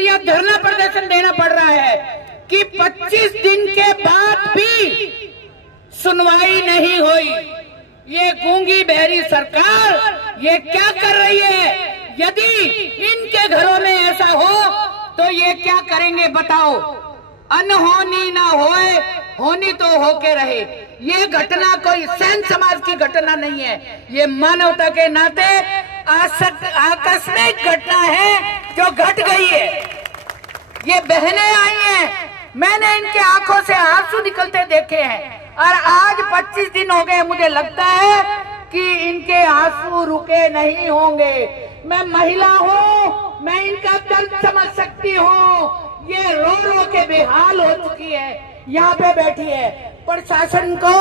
और यह धरना प्रदर्शन देना पड़ रहा है कि 25 दिन के बाद भी सुनवाई नहीं हुई। ये गूंगी बहरी सरकार ये क्या कर रही है? यदि इनके घरों में ऐसा हो तो ये क्या करेंगे बताओ? अनहोनी ना होए, होनी तो होके रहे। ये घटना कोई सेन समाज की घटना नहीं है, ये मानवता के नाते आकस्मिक घटना है जो घट गई है। ये बहनें आई हैं, मैंने इनके आंखों से आंसू निकलते देखे हैं और आज 25 दिन हो गए, मुझे लगता है कि इनके आंसू रुके नहीं होंगे। मैं महिला हूँ, मैं इनका दर्द समझ सकती हूँ। ये रो रो के बेहाल हो चुकी है, यहाँ पे बैठी है। प्रशासन को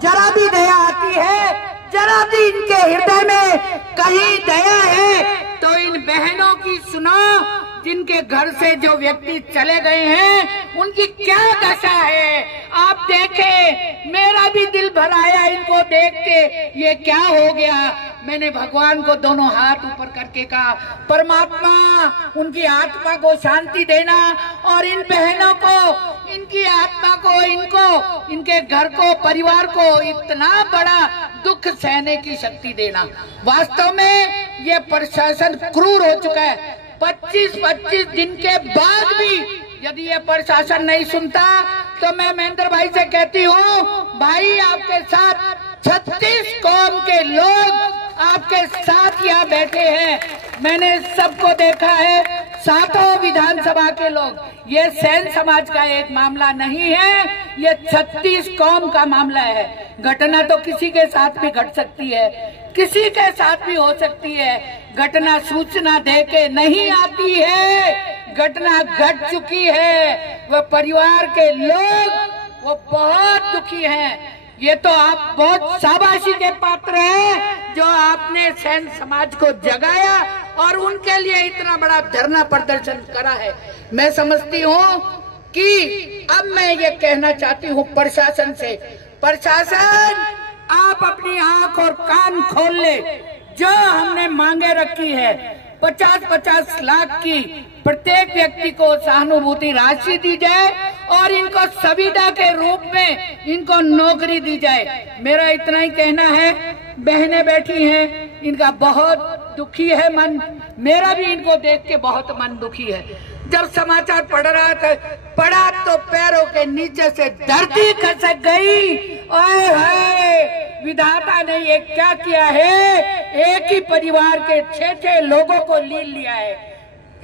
जरा भी दया आती है, जरा भी इनके हृदय में कहीं दया है तो इन बहनों की सुनो, जिनके घर से जो व्यक्ति चले गए हैं उनकी क्या दशा है। आप देखें, मेरा भी दिल भर आया इनको देख के। ये क्या हो गया? मैंने भगवान को दोनों हाथ ऊपर करके कहा, परमात्मा उनकी आत्मा को शांति देना और इन बहनों को, इनकी आत्मा को, इनको, इनके घर को, परिवार को इतना बड़ा दुख सहने की शक्ति देना। वास्तव में ये प्रशासन क्रूर हो चुका है। 25 दिन के बाद भी यदि ये प्रशासन नहीं सुनता तो मैं महेंद्र भाई से कहती हूँ, भाई आपके साथ 36 कौम के लोग आपके साथ यहाँ बैठे हैं। मैंने सबको देखा है, सातों विधानसभा के लोग। ये सेन समाज का एक मामला नहीं है, ये 36 कौम का मामला है। घटना तो किसी के साथ भी घट सकती है, किसी के साथ भी हो सकती है। घटना सूचना देके नहीं आती है, घटना घट चुकी है। वह परिवार के लोग वो बहुत दुखी हैं। ये तो आप बहुत शाबाशी के पात्र हैं जो आपने सेन समाज को जगाया और उनके लिए इतना बड़ा धरना प्रदर्शन करा है। मैं समझती हूँ कि अब मैं ये कहना चाहती हूँ प्रशासन से, प्रशासन आप अपनी आंख और कान खोल ले। जो हमने मांगे रखी है 50-50 लाख की प्रत्येक व्यक्ति को सहानुभूति राशि दी जाए और इनको संविदा के रूप में इनको नौकरी दी जाए। मेरा इतना ही कहना है। बहनें बैठी हैं, इनका बहुत दुखी है मन, मेरा भी इनको देख के बहुत मन दुखी है। जब समाचार पढ़ा तो पैरों के नीचे से धरती खसक गई। ओए हाय, विधाता ने ये क्या किया है? एक ही परिवार के 6 लोगों को लील लिया है।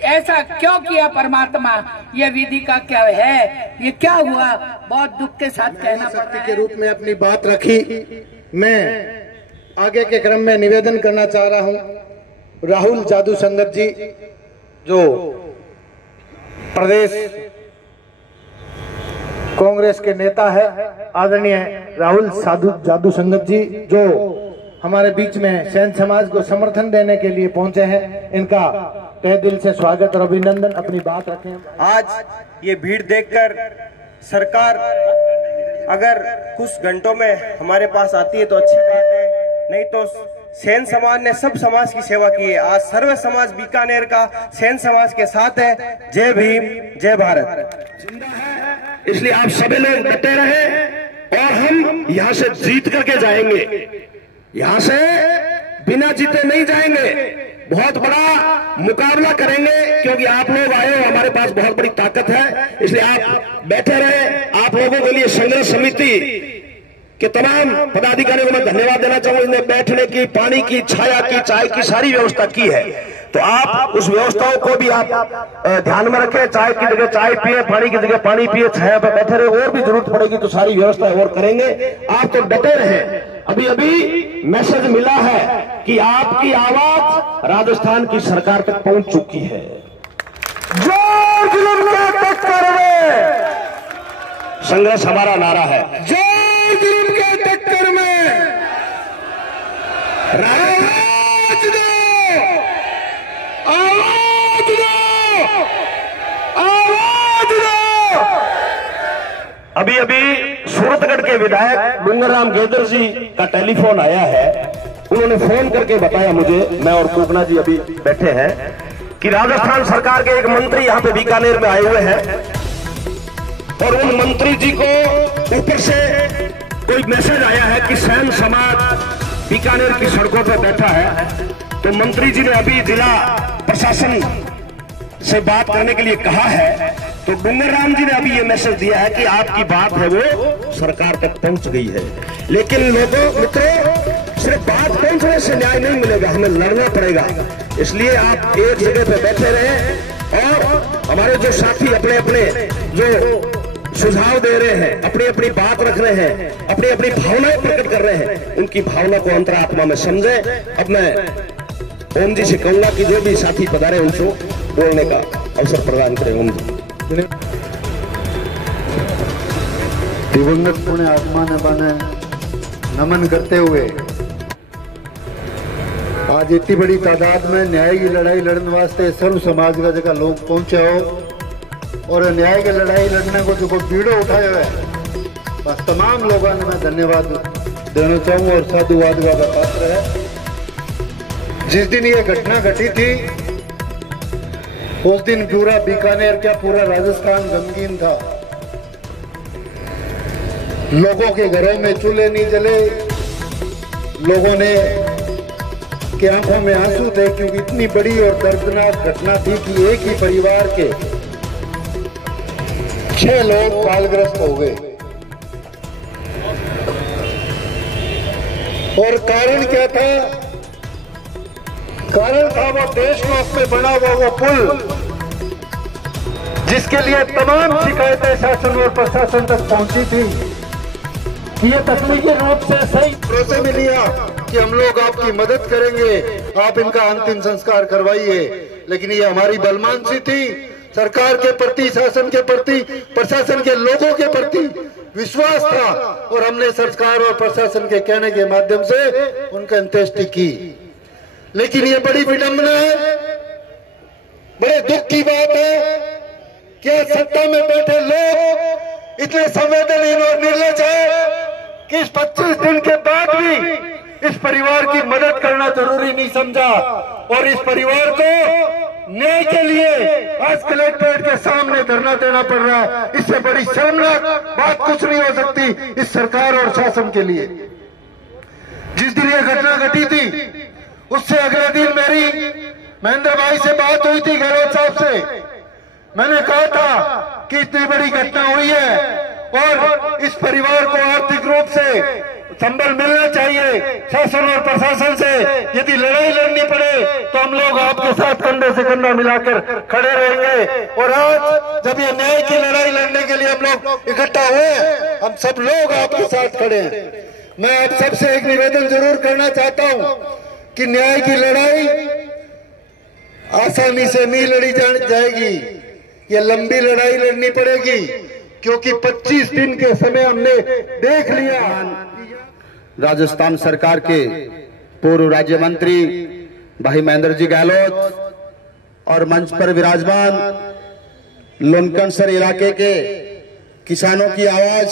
ऐसा क्यों किया परमात्मा? ये विधि का क्या है? ये क्या हुआ? बहुत दुख के साथ कहना पड़ता है। के रूप में अपनी बात रखी। मैं आगे के क्रम में निवेदन करना चाह रहा हूं, राहुल जादू संगत जी जो प्रदेश कांग्रेस के नेता है, आदरणीय राहुल जादू संगत जी जो हमारे बीच में सेन समाज को समर्थन देने के लिए पहुंचे हैं, इनका तहे दिल से स्वागत और अभिनंदन। अपनी बात रखें। आज ये भीड़ देखकर सरकार अगर कुछ घंटों में हमारे पास आती है तो अच्छी बात है, नहीं तो सेन समाज ने सब समाज की सेवा की है। आज सर्व समाज बीकानेर का सेन समाज के साथ है। जय भीम, जय भारत। जिंदा है, इसलिए आप सभी लोग डटे रहे और हम यहाँ से जीत करके जाएंगे। यहाँ से बिना जीते नहीं जाएंगे, बहुत बड़ा मुकाबला करेंगे क्योंकि आप लोग आए हो, हमारे पास बहुत बड़ी ताकत है। इसलिए आप बैठे रहे। आप लोगों के लिए संघर्ष समिति के तमाम पदाधिकारियों को मैं धन्यवाद देना चाहूंगा। इन्हें बैठने की, पानी की, छाया की, चाय की सारी व्यवस्था की है, तो आप उस व्यवस्थाओं को भी आप ध्यान में रखें। चाय की जगह चाय पिए, पानी की जगह पानी पिए, छाया पर बैठे रहे। और भी जरूरत पड़ेगी तो सारी व्यवस्था और करेंगे। आप तो डटे रहे। अभी अभी मैसेज मिला है कि आपकी आवाज राजस्थान की सरकार तक पहुंच चुकी है। जो जुल्म के टक्कर में संघर्ष हमारा नारा है। जो जुल्म के टक्कर में आवाज दो, आवाज दो, आवाज दो। अभी अभी सूरतगढ़ के विधायक डूंगरराम गेदर जी का टेलीफोन आया है। उन्होंने फोन करके बताया मुझे, मैं और कोकना जी अभी बैठे हैं, कि राजस्थान सरकार के एक मंत्री यहाँ पे बीकानेर में आए हुए हैं और उन मंत्री जी को ऊपर से कोई मैसेज आया है कि सेन समाज बीकानेर की सड़कों पर बैठा है। तो मंत्री जी ने अभी जिला प्रशासन से बात करने के लिए कहा है, तो डूंगर राम जी ने अभी ये मैसेज दिया है कि आपकी बात है वो सरकार तक पहुंच गई है। लेकिन लोगों मित्रों, सिर्फ बात पहुंचने से न्याय नहीं मिलेगा, हमें लड़ना पड़ेगा। इसलिए आप एक जगह पे बैठे रहें और हमारे जो साथी अपने अपने जो सुझाव दे रहे हैं, अपनी अपनी बात रख रहे हैं, अपनी अपनी भावनाएं प्रकट कर रहे हैं, उनकी भावना को अंतरात्मा में समझे। अब मैं ओम जी से कहूंगा कि जो भी साथी पधारे उनको बोलने का अवसर प्रदान करें। ओम जी। दिवंगत पुण्य आत्मा ने बने नमन करते हुए आज इतनी बड़ी तादाद में न्याय की लड़ाई लड़ने वास्ते सर्व समाज का जगह लोग पहुंचे हो और न्याय की लड़ाई लड़ने को जो बीड़ो उठाए हुए बस तमाम लोगों ने मैं धन्यवाद देना चाहूँ और साधुवाद का पात्र है। जिस दिन ये घटना घटी थी उस दिन पूरा बीकानेर क्या पूरा राजस्थान गमगीन था। लोगों के घरों में चूल्हे नहीं जले, लोगों ने की आंखों में आंसू थे क्योंकि इतनी बड़ी और दर्दनाक घटना थी कि एक ही परिवार के 6 लोग बालग्रस्त हो गए। और कारण क्या था? कारण था वो देशनोक में बना हुआ वो पुल, जिसके लिए तमाम शिकायतें शासन और प्रशासन तक पहुंची थी। ये तकनीकी रूप से सही भरोसे में लिया कि हम लोग आपकी मदद करेंगे, आप इनका अंतिम संस्कार करवाइए। लेकिन ये हमारी बलमानसी थी, सरकार के प्रति, शासन के प्रति, प्रशासन के लोगों के प्रति विश्वास था और हमने सरकार और प्रशासन के कहने के माध्यम से उनकी अंत्येष्टि की। लेकिन ये बड़ी विडंबना है, बड़े दुख की बात है कि सत्ता में बैठे लोग इतने संवेदनहीन और निर्लज है कि इस 25 दिन के बाद भी इस परिवार की मदद करना जरूरी नहीं समझा और इस परिवार को न्याय के लिए आज कलेक्ट्रेट के सामने धरना देना पड़ रहा है। इससे बड़ी शर्मनाक बात कुछ नहीं हो सकती इस सरकार और शासन के लिए। जिस दिन यह घटना घटी थी उससे अगले दिन मेरी महेंद्र भाई से बात हुई थी, गहलोत साहब से। मैंने कहा था कि इतनी बड़ी घटना हुई है और इस परिवार को आर्थिक रूप से संबल मिलना चाहिए शासन और प्रशासन से। यदि लड़ाई लड़नी पड़े तो हम लोग आपके साथ कंधे से कंधा मिलाकर खड़े रहेंगे। और आज जब ये न्याय की लड़ाई लड़ने के लिए हम लोग इकट्ठा हुए, हम सब लोग आपके साथ खड़े हैं। मैं आप सबसे एक निवेदन जरूर करना चाहता हूं कि न्याय की लड़ाई आसानी से नहीं लड़ी जाएगी, ये लंबी लड़ाई लड़नी पड़ेगी, क्योंकि 25 दिन के समय हमने देख लिया। राजस्थान सरकार के पूर्व राज्य मंत्री भाई महेंद्र जी गहलोत और मंच पर विराजमान लोनकनसर इलाके के किसानों की आवाज,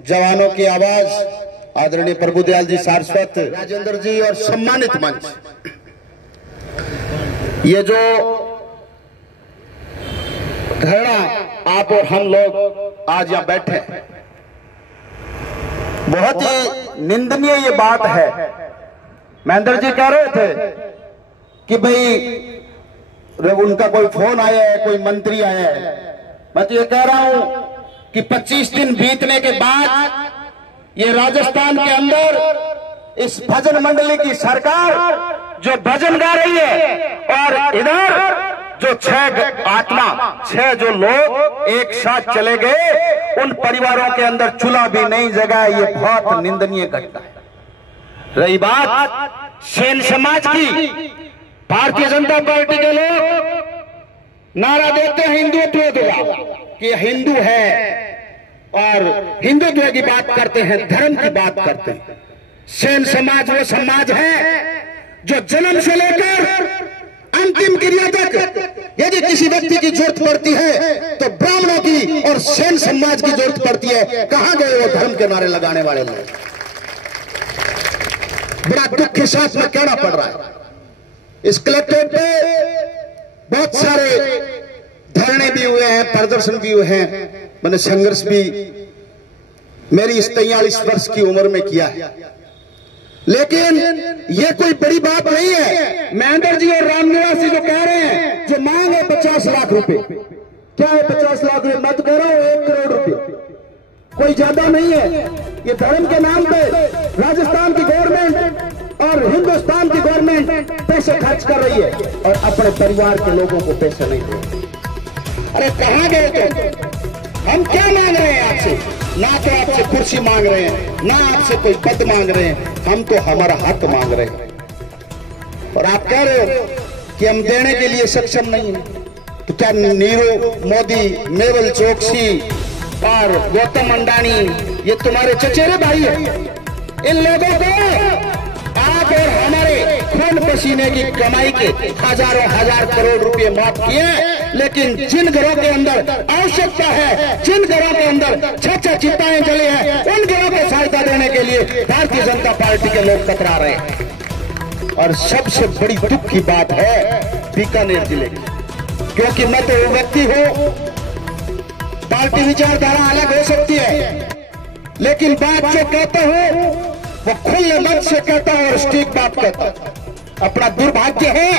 जवानों की आवाज आदरणीय प्रभुदयाल जी सारस्वत, राजेंद्र जी और सम्मानित मंच, ये जो धरना आप और हम लोग आज यहाँ बैठे, बहुत ही निंदनीय ये बात है। महेंद्र जी कह रहे थे कि भाई उनका कोई फोन आया है, कोई मंत्री आया है। मैं तो ये कह रहा हूं कि 25 दिन बीतने के बाद ये राजस्थान के अंदर इस भजन मंडली की सरकार जो भजन गा रही है और इधर जो 6 जो लोग एक साथ चले गए, उन परिवारों के अंदर चूल्हा भी नहीं जगा। ये बहुत निंदनीय घटना है। रही बात सेन समाज की, भारतीय जनता पार्टी के लोग नारा देते हैं हिंदुत्व का कि हिंदू है और हिंदुत्व की बात करते हैं, धर्म की बात करते हैं। सेन समाज वो समाज है जो जन्म से लेकर अंतिम क्रिया तक यदि किसी व्यक्ति की जरूरत पड़ती है तो ब्राह्मणों की और सेन समाज की जरूरत पड़ती है। कहां गए वो धर्म के नारे लगाने वाले लोग? बड़ा दुख के साथ में कहना पड़ रहा है। इस कलेक्ट्रेट पे बहुत सारे धरने भी हुए हैं, प्रदर्शन भी हुए हैं, मैंने संघर्ष भी मेरी इस 43 वर्ष की उम्र में किया है। लेकिन ये कोई बड़ी बात नहीं है। महेंद्र जी और रामनिवास जी जो कह रहे हैं, जो मांग है 50 लाख रुपए, क्या है 50 लाख रुपए? मैं तो कह रहा हूं 1 करोड़ रुपए, कोई ज्यादा नहीं है। ये धर्म के नाम पे राजस्थान की गवर्नमेंट और हिंदुस्तान की गवर्नमेंट पैसे खर्च कर रही है और अपने परिवार के लोगों को पैसे नहीं दे रही। अरे कहां गए तो? हम क्या मांग रहे हैं आपसे? ना तो आपसे कुर्सी मांग रहे हैं, ना आपसे कोई पद मांग रहे हैं, हम तो हमारा हक मांग रहे हैं। और आप कह रहे हो कि हम देने के लिए सक्षम नहीं है। तो क्या नीरव मोदी, मेहुल चोकसी और गौतम अंडानी ये तुम्हारे चचेरे भाई है? इन लोगों को आप और हमारे खून पसीने की कमाई के हजारों हजार करोड़ रुपए माफ किए, लेकिन जिन घरों के अंदर आवश्यकता है, जिन घरों के अंदर छह चिताएं जली हैं, उन घरों को सहायता देने के लिए भारतीय जनता पार्टी के लोग कतरा रहे हैं। और सबसे बड़ी दुख की बात है बीकानेर जिले की, क्योंकि मैं तो वो व्यक्ति हूं, पार्टी विचारधारा अलग हो सकती है, लेकिन बात जो कहता हूं वो खुले मन से कहता है और स्टीक बात कहता है। अपना दुर्भाग्य है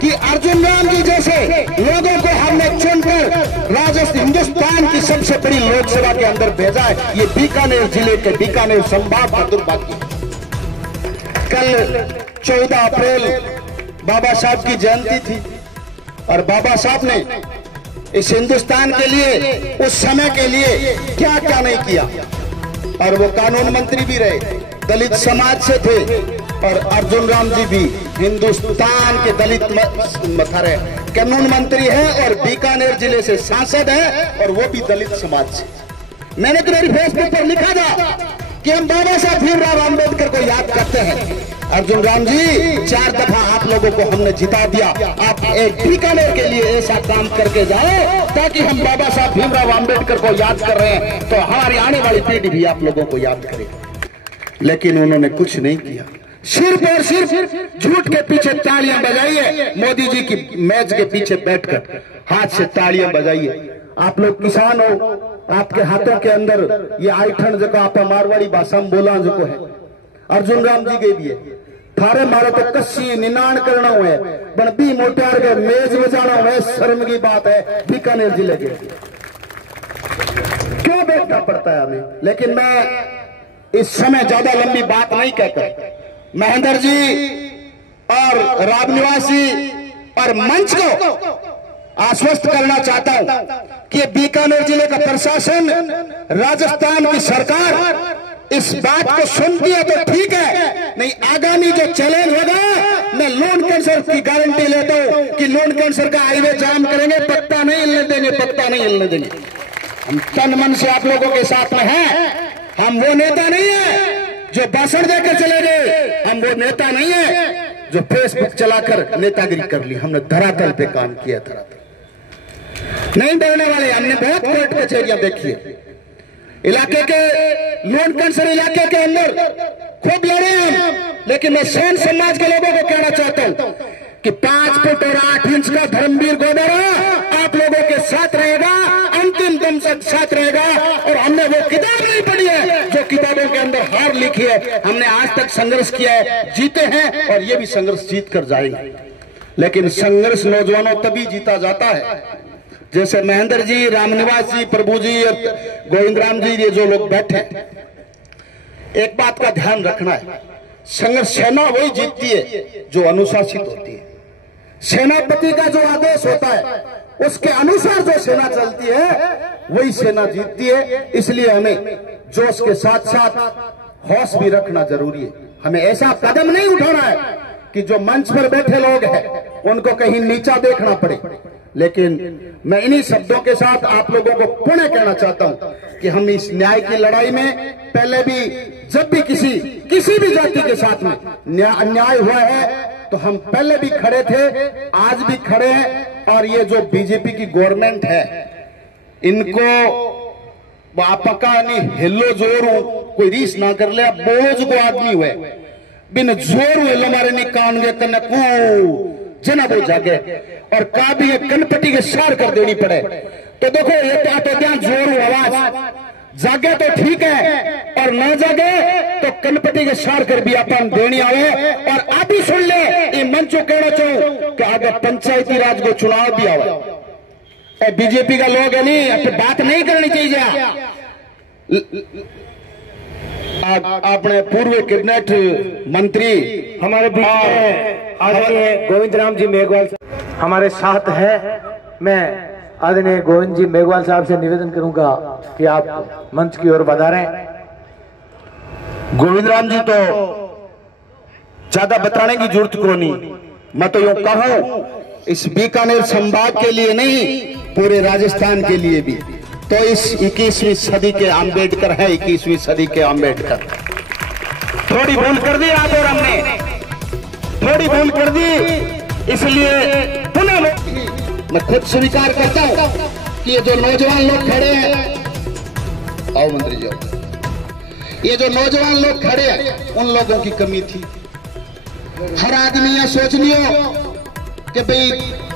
कि अर्जुन राम जी जैसे लोगों को हमने चुनकर राजस्थान हिंदुस्तान की सबसे बड़ी लोकसभा के अंदर भेजा है। ये बीकानेर जिले के बीकानेर संभाग का दुर्भाग्य। कल 14 अप्रैल बाबा साहब की जयंती थी और बाबा साहब ने इस हिंदुस्तान के लिए, उस समय के लिए क्या क्या नहीं किया। और वो कानून मंत्री भी रहे, दलित समाज से थे, और अर्जुन राम जी भी हिंदुस्तान के दलित कानून मंत्री हैं और बीकानेर जिले से सांसद हैं, और वो भी दलित समाज से। मैंने तो मेरी फेसबुक पर लिखा था कि हम बाबा साहब भीमराव अम्बेडकर को याद करते हैं। अर्जुन राम जी 4 दफा आप लोगों को हमने जिता दिया, आप एक बीकानेर के लिए ऐसा काम करके जाओ ताकि हम बाबा साहब भीमराव अम्बेडकर को याद कर रहे हैं तो हमारी आने वाली पीढ़ी भी आप लोगों को याद करेगी। लेकिन उन्होंने कुछ नहीं किया, सिर्फ और सिर्फ झूठ के पीछे तालियां बजाई है। मोदी जी की मैच के पीछे बैठकर हाथ से तालियां बजाई है। आप लोग किसान हो, आपके हाथों के अंदर ये आइठन जो आप मारवाड़ी भाषा में बोला जो है, अर्जुन राम जी के भी है। थारे मारे तो कस्सी निनाण करना हुआ है, बन बी मोटार के मेज बजाना हुआ है, शर्म की बात है बीकानेर जिले के। क्यों बैठना पड़ता है हमें? लेकिन मैं इस समय ज्यादा लंबी बात नहीं कहकर महेंद्र जी और रामनिवास जी और मंच को आश्वस्त करना चाहता हूं कि बीकानेर जिले का प्रशासन, राजस्थान की सरकार इस बात को सुनती है तो ठीक है, नहीं आगामी जो चैलेंज होगा, मैं लोन कैंसर की गारंटी लेता हूं कि लोन कैंसर का हाईवे जाम करेंगे, पत्ता नहीं हिलने देंगे, पत्ता नहीं हिलने देंगे। हम तन मन से आप लोगों के साथ में हैं। हम वो नेता नहीं है जो भाषण देकर चले गए, हम वो नेता नहीं है जो फेसबुक चलाकर नेतागिरी कर ली। हमने धरातल पे काम किया, धरातल नहीं डरने वाले। हमने बहुत कोर्ट कचहरियां देखी है, इलाके के लोन कैंसर इलाके के अंदर खूब लड़े हम, लेकिन मैं सेन समाज के लोगों को कहना चाहता हूं कि 5 फुट और 8 इंच का धर्मवीर गोदारा आप लोगों के साथ रहेगा, अंतिम दम तक साथ रहेगा। और हमने वो किताब नहीं पढ़ी है जो किताबों के अंदर हार लिखी है। हमने आज तक संघर्ष किया है, जीते हैं और ये भी संघर्ष जीत कर जाएंगे। लेकिन संघर्ष नौजवानों तभी जीता जाता है जैसे महेंद्र जी, रामनिवास जी, प्रभु जी और गोविंद राम जी, ये जो लोग बैठे, एक बात का ध्यान रखना है, संघर्ष सेना वही जीतती है जो अनुशासित होती है। सेनापति का जो आदेश होता है उसके अनुसार जो सेना चलती है वही सेना जीतती है। इसलिए हमें जोश के साथ साथ होश भी रखना जरूरी है। हमें ऐसा कदम नहीं उठाना है कि जो मंच पर बैठे लोग हैं उनको कहीं नीचा देखना पड़े। लेकिन मैं इन्हीं शब्दों के साथ आप लोगों को पुनः कहना चाहता हूं कि हम इस न्याय की लड़ाई में पहले भी, जब भी किसी भी जाति के साथ में अन्याय हुआ है तो हम पहले भी खड़े थे, आज भी खड़े हैं। और ये जो बीजेपी की गवर्नमेंट है, इनको आपका नहीं हिलो जोर कोई रीस ना कर ले, बोझ को आदमी हुए बिन जोर हुए हमारे नहीं कान गे तनकू जना वो जागे और का भी एक कनपट्टी के सार कर देनी पड़े। तो देखो ये तो क्या जोर आवाज जागे तो ठीक है और ना जागे तो कनपट्टी के सार कर भी अपन देनी आवे। और आप भी सुन ले ये मंचो कहना चाहूं कि आगे पंचायती राज को चुनाव भी आवे और बीजेपी का लोग है नहीं अब बात नहीं करनी चाहिए। अपने पूर्व कैबिनेट मंत्री हमारे बीच में आदरणीय गोविंद राम जी मेघवाल हमारे साथ हैं। मैं आदरणीय गोविंद जी मेघवाल साहब से निवेदन करूंगा कि आप मंच की ओर पधारें। गोविंद राम जी तो ज्यादा बताने की जरूरत को नहीं, मैं तो यूं कहूं इस बीकानेर संभाग के लिए नहीं पूरे राजस्थान के लिए भी तो इस 21वीं सदी के अंबेडकर है। 21वीं सदी के अंबेडकर थोड़ी भूल कर दी आप और हमने थोड़ी भूल कर दी, इसलिए पुनः मैं खुद स्वीकार करता हूं कि ये जो नौजवान लोग खड़े हैं, आओ मंत्री जी, ये जो नौजवान लोग खड़े हैं उन लोगों की कमी थी। हर आदमी यह सोच लियो कि भाई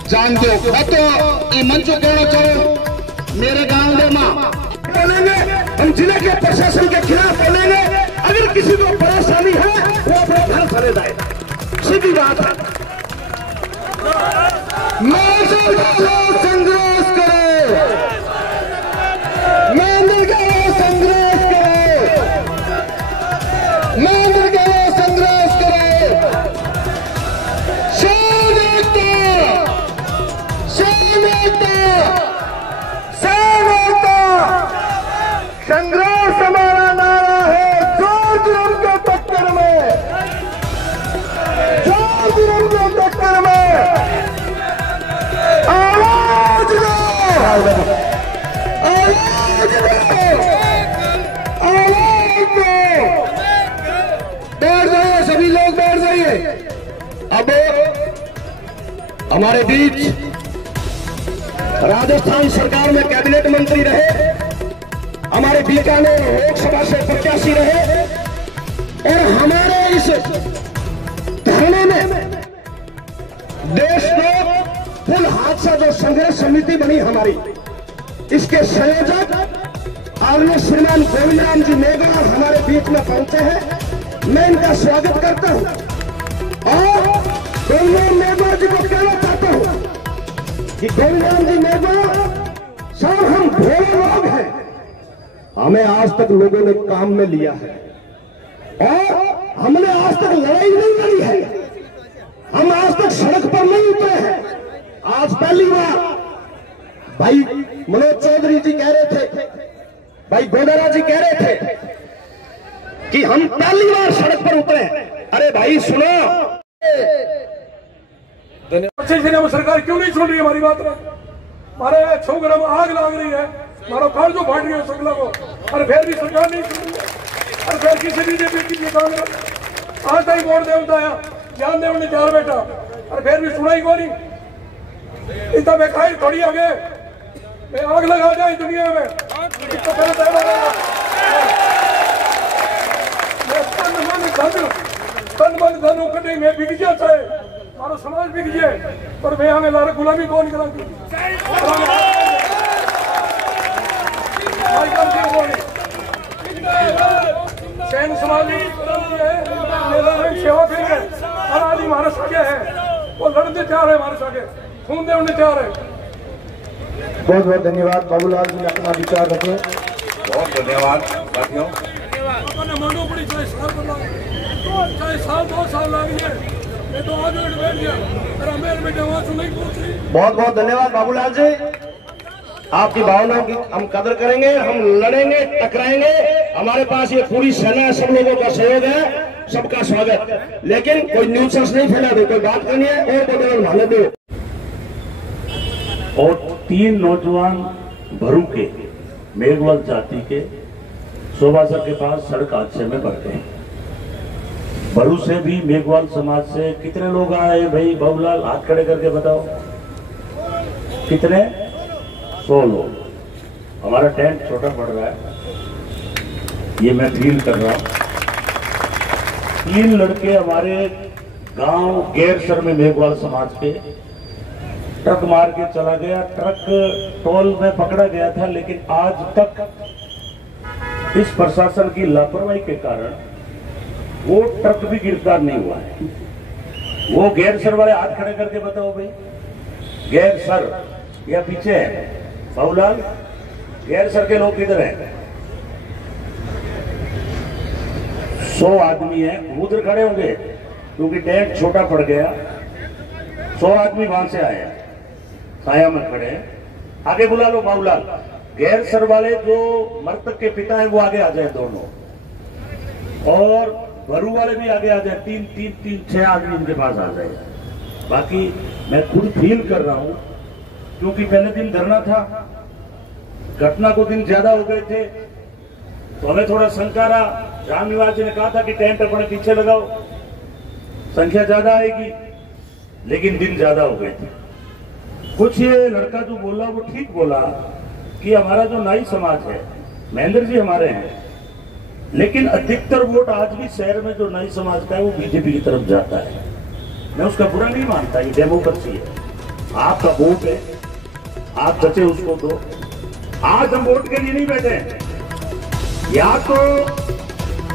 जान दो, मैं तो ये मंचो कहना चाहूं मेरे गांव में मां बोलेंगे, हम जिले के प्रशासन के खिलाफ बोलेंगे। अगर किसी को परेशानी है वो अपने घर चले जाए, सीधी बात है। संघर्ष करो, संघर्ष करो, संघर्ष करो। संघर्ष हमारा नारा है। जोर जुर्म के टक्कर में, जोर जुर्म के टक्कर में आवाज दो, आवाज दो, आवाज दो। बैठ जाइए सभी लोग, बैठ जाइए। अब हमारे बीच राजस्थान सरकार में कैबिनेट मंत्री रहे, हमारे बीकानेर लोकसभा से प्रत्याशी रहे और हमारे इस धरने में देश को फुल हादसा जो संघर्ष समिति बनी हमारी, इसके संयोजक आदरणीय श्रीमान गोविंद राम जी मेघवाल हमारे बीच में पहुंचे हैं। मैं इनका स्वागत करता हूं और गोविंद राम मेघवाल जी को कहना चाहता हूं कि गोविंद राम जी मेघवाल साहब, हम भोले लोग हैं, हमें आज तक लोगों ने काम में लिया है और हमने आज तक लड़ाई नहीं लड़ी है, हम आज तक सड़क पर नहीं उतरे हैं। आज पहली बार भाई मनोज चौधरी जी कह रहे थे, भाई गोदारा जी कह रहे थे कि हम पहली बार सड़क पर उतरे हैं। अरे भाई सुनो, सरकार क्यों नहीं सुन रही हमारी बात? हमारे छोकरा में आग लग रही है, हमारा घर जो फाट गया सकला को, और फिर भी सरकार नहीं सुन रही है। और फिर किसी बीजेपी की कांग्रेस आज तक वोट दे होता है, जान दे उन्हें चार बेटा, और फिर भी सुना ही को नहीं। इतना मैं खाई थोड़ी आगे मैं आग लगा जाए दुनिया में, इतना पहले तैयार रहेगा। तन मन धन कटे में बिक जाता है, हमारा समाज बिक जाए, पर मैं हमें लारा गुलामी कौन कराऊंगी? सैन समाज सेवा करेंगे, हर आदमी हमारा सगे है, वो लड़ने तैयार है, हमारे सगे खून दे उन्हें तैयार है। बहुत बहुत धन्यवाद बाबूलाल जी, अपना विचार रखें। बहुत धन्यवाद साथियों। मानो पड़ी चाहे साल 2 साल लग गए, मैं तो आज बैठ गया, मेरा मेल में जवाब नहीं पहुंच रही। बहुत बहुत धन्यवाद बाबूलाल जी, आपकी भावनाओं की हम कदर करेंगे, हम लड़ेंगे, टकराएंगे। हमारे पास ये पूरी सेना है, सब लोगों का सहयोग है, सबका स्वागत। लेकिन कोई न्यूसेंस नहीं फैला दो, कोई बात करनी है और बोले भाले दो। और 3 नौजवान भरू के मेघवाल जाति के शोभासर के पास सड़क हादसे में मर गए। भरू से भी मेघवाल समाज से कितने लोग आए भाई? बाबूलाल हाथ खड़े करके बताओ, कितने? 100 लोग। हमारा टेंट छोटा पड़ रहा है, ये मैं फील कर रहा हूं। 3 लड़के हमारे गांव गैरसर में मेघवाल समाज के ट्रक मार के चला गया। ट्रक टोल में पकड़ा गया था, लेकिन आज तक इस प्रशासन की लापरवाही के कारण वो ट्रक भी गिरफ्तार नहीं हुआ है। वो गैरसर वाले हाथ खड़े करके बताओ भाई, गैरसर या पीछे है बाबूलाल, गैरसर के लोग किधर हैं? 100 आदमी है, उधर खड़े होंगे क्योंकि टेंट छोटा पड़ गया। 100 आदमी वहां से आए, साया में खड़े हैं। आगे बुला लो बाबूलाल। गैरसर वाले जो मृतक के पिता है वो आगे आ जाए दोनों, और भरू वाले भी आगे आ जाए। 6 आदमी इनके पास आ जाए। बाकी मैं खुद फील कर रहा हूं क्योंकि पहले दिन धरना था, घटना को दिन ज्यादा हो गए थे, तो हमें थोड़ा शंका रहा। राम निवास जी ने कहा था कि टेंट अपने पीछे लगाओ, संख्या ज्यादा आएगी, लेकिन दिन ज्यादा हो गए थे। कुछ ये लड़का जो बोला वो ठीक बोला कि हमारा जो नाई समाज है, महेंद्र जी हमारे हैं, लेकिन अधिकतर वोट आज भी शहर में जो नाई समाज का है वो बीजेपी की तरफ जाता है। मैं उसका बुरा नहीं मानता, ये डेमोक्रेसी है, आपका वोट है, आप बचे उसको दो। आज हम वोट के लिए नहीं बैठे हैं। या तो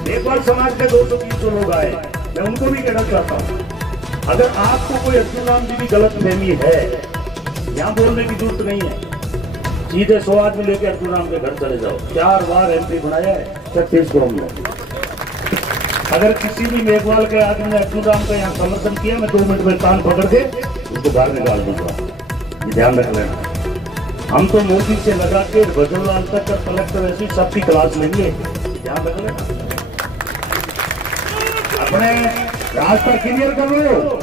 मेघवाल समाज के 200-300 लोग आए, मैं उनको भी कहना चाहता हूं, अगर आपको कोई अर्जुन राम जी की गलत फहमी है, यहां बोलने की जरूरत नहीं है, सीधे 100 आदमी लेके अर्जुन राम के घर चले जाओ। 4 बार MP बनाया है छत्तीसगढ़ में। अगर किसी भी मेघवाल के आदमी ने अर्जुन राम का यहाँ समर्थन किया, मैं 2 मिनट में कान पकड़ के उसको बाहर निकाल दूंगा। ध्यान रख लेना। हम तो मोदी से लगा के भजनलाल तक कलेक्टर ऐसी सबकी क्लास लेंगे। ध्यान रख लेना। अपने रास्ता क्लियर कर लो।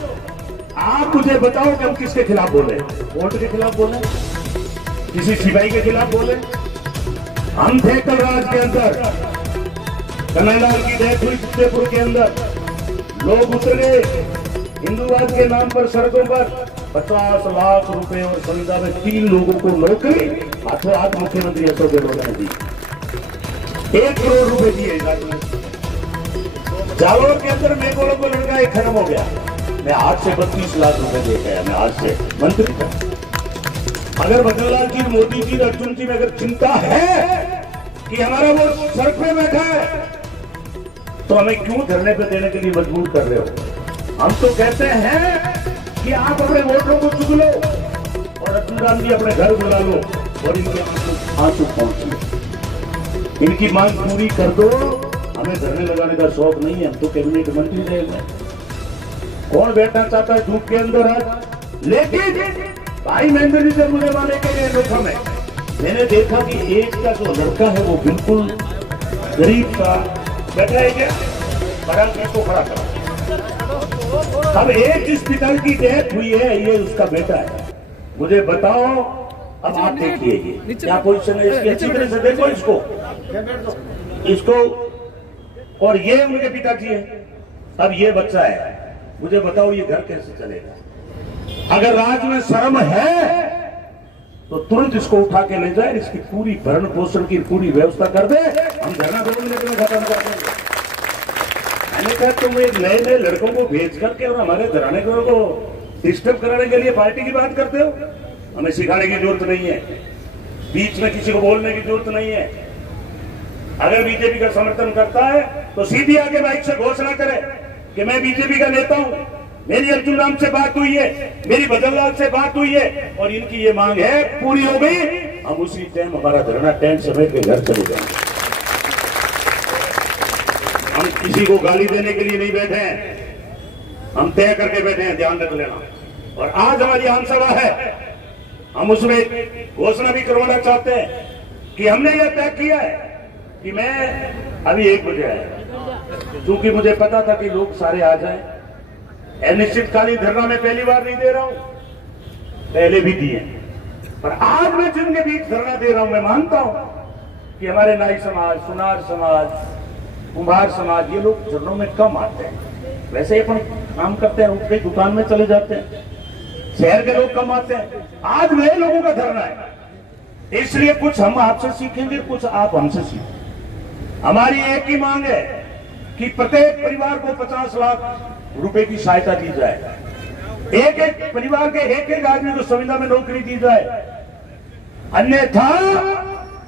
आप मुझे बताओ कि हम किसके खिलाफ बोले? वोट के खिलाफ बोले? किसी सिपाही के खिलाफ बोले? हम थे कल राज के अंदर, कन्हैयालाल की डेथ हुई फतेहपुर के अंदर, लोग उतर गए हिंदूवाद के नाम पर सड़कों पर। 50 लाख रुपए और संविदा में 3 लोगों को नौकरी हाथों हाथ मुख्यमंत्री अशोक गहलोत ने दी। 1 करोड़ रुपए दिए राज्य में। जालोर के अंदर मेघवालों को लड़का एक खत्म हो गया। मैं आज से 32 लाख रुपए दे गया, मैं आज से मंत्री था। अगर भजनलाल जी, मोदी जी, अर्जुन जी में अगर चिंता है कि हमारा वो सड़क पे बैठा है, तो हमें क्यों धरने पे देने के लिए मजबूर कर रहे हो? हम तो कहते हैं कि आप अपने वोटरों को चुन लो और अर्जुन राम जी अपने घर बुला लो और इनके आंसू पहुंच लो, इनकी मांग पूरी कर दो। हमें धरने लगाने का शौक नहीं है, हम तो कैबिनेट मंत्री रहेंगे। कौन बैठना चाहता है धूप के अंदर आज? लेकिन भाई महेंद्र जी जब मुझे माने के लिए देखा, मैंने देखा कि एक का जो लड़का है वो बिल्कुल गरीब था, बैठा है क्या बड़ा को खड़ा करा। अब एक जिस पिता की डेथ हुई है ये उसका बेटा है। मुझे बताओ, अब आप देखिए ये क्या पोजीशन है इसकी, अच्छी तरह से देखो इसको, और ये उनके पिताजी है। अब ये बच्चा है, मुझे बताओ ये घर कैसे चलेगा? अगर राज्य में शर्म है तो तुरंत इसको उठा के ले जाए, इसकी पूरी भरण पोषण की पूरी व्यवस्था कर दे। हम धरना 2 मिनट में खत्म कर देंगे। मैंने कहा तुम एक नए लड़कों को भेज करके और हमारे घराने को डिस्टर्ब कराने के लिए पार्टी की बात करते हो? हमें सिखाने की जरूरत नहीं है, बीच में किसी को बोलने की जरूरत नहीं है। अगर बीजेपी का समर्थन करता है तो सीधी आगे बाइक से घोषणा करे कि मैं बीजेपी का नेता हूं, मेरी अर्जुन राम से बात हुई है, मेरी भजनलाल से बात हुई है और इनकी ये मांग है पूरी हो गई। हम उसी टाइम हमारा धरना टेंट समेट के घर चले जाएंगे। हम किसी को गाली देने के लिए नहीं बैठे हैं, हम तय करके बैठे हैं, ध्यान रख लेना। और आज हमारी आम सभा है, हम उसमें घोषणा भी करवाना चाहते हैं कि हमने यह तय किया है कि मैं अभी 1 बजे आया, क्योंकि मुझे पता था कि लोग सारे आ जाए। अनिश्चितकालीन धरना में पहली बार नहीं दे रहा हूं, पहले भी दिए, पर आज मैं जिनके बीच धरना दे रहा हूं, मैं मानता हूं कि हमारे नाई समाज, सुनार समाज, कुम्हार समाज, ये लोग धरनों में कम आते हैं। वैसे अपन काम करते हैं, उठ के दुकान में चले जाते हैं, शहर के लोग कम आते हैं। आज नए लोगों का धरना है, इसलिए कुछ हम आपसे सीखेंगे, कुछ आप हमसे सीखेंगे। हमारी एक ही मांग है कि प्रत्येक परिवार को 50 लाख रुपए की सहायता दी जाए, एक एक परिवार के एक एक आदमी को संविदा में नौकरी दी जाए। अन्यथा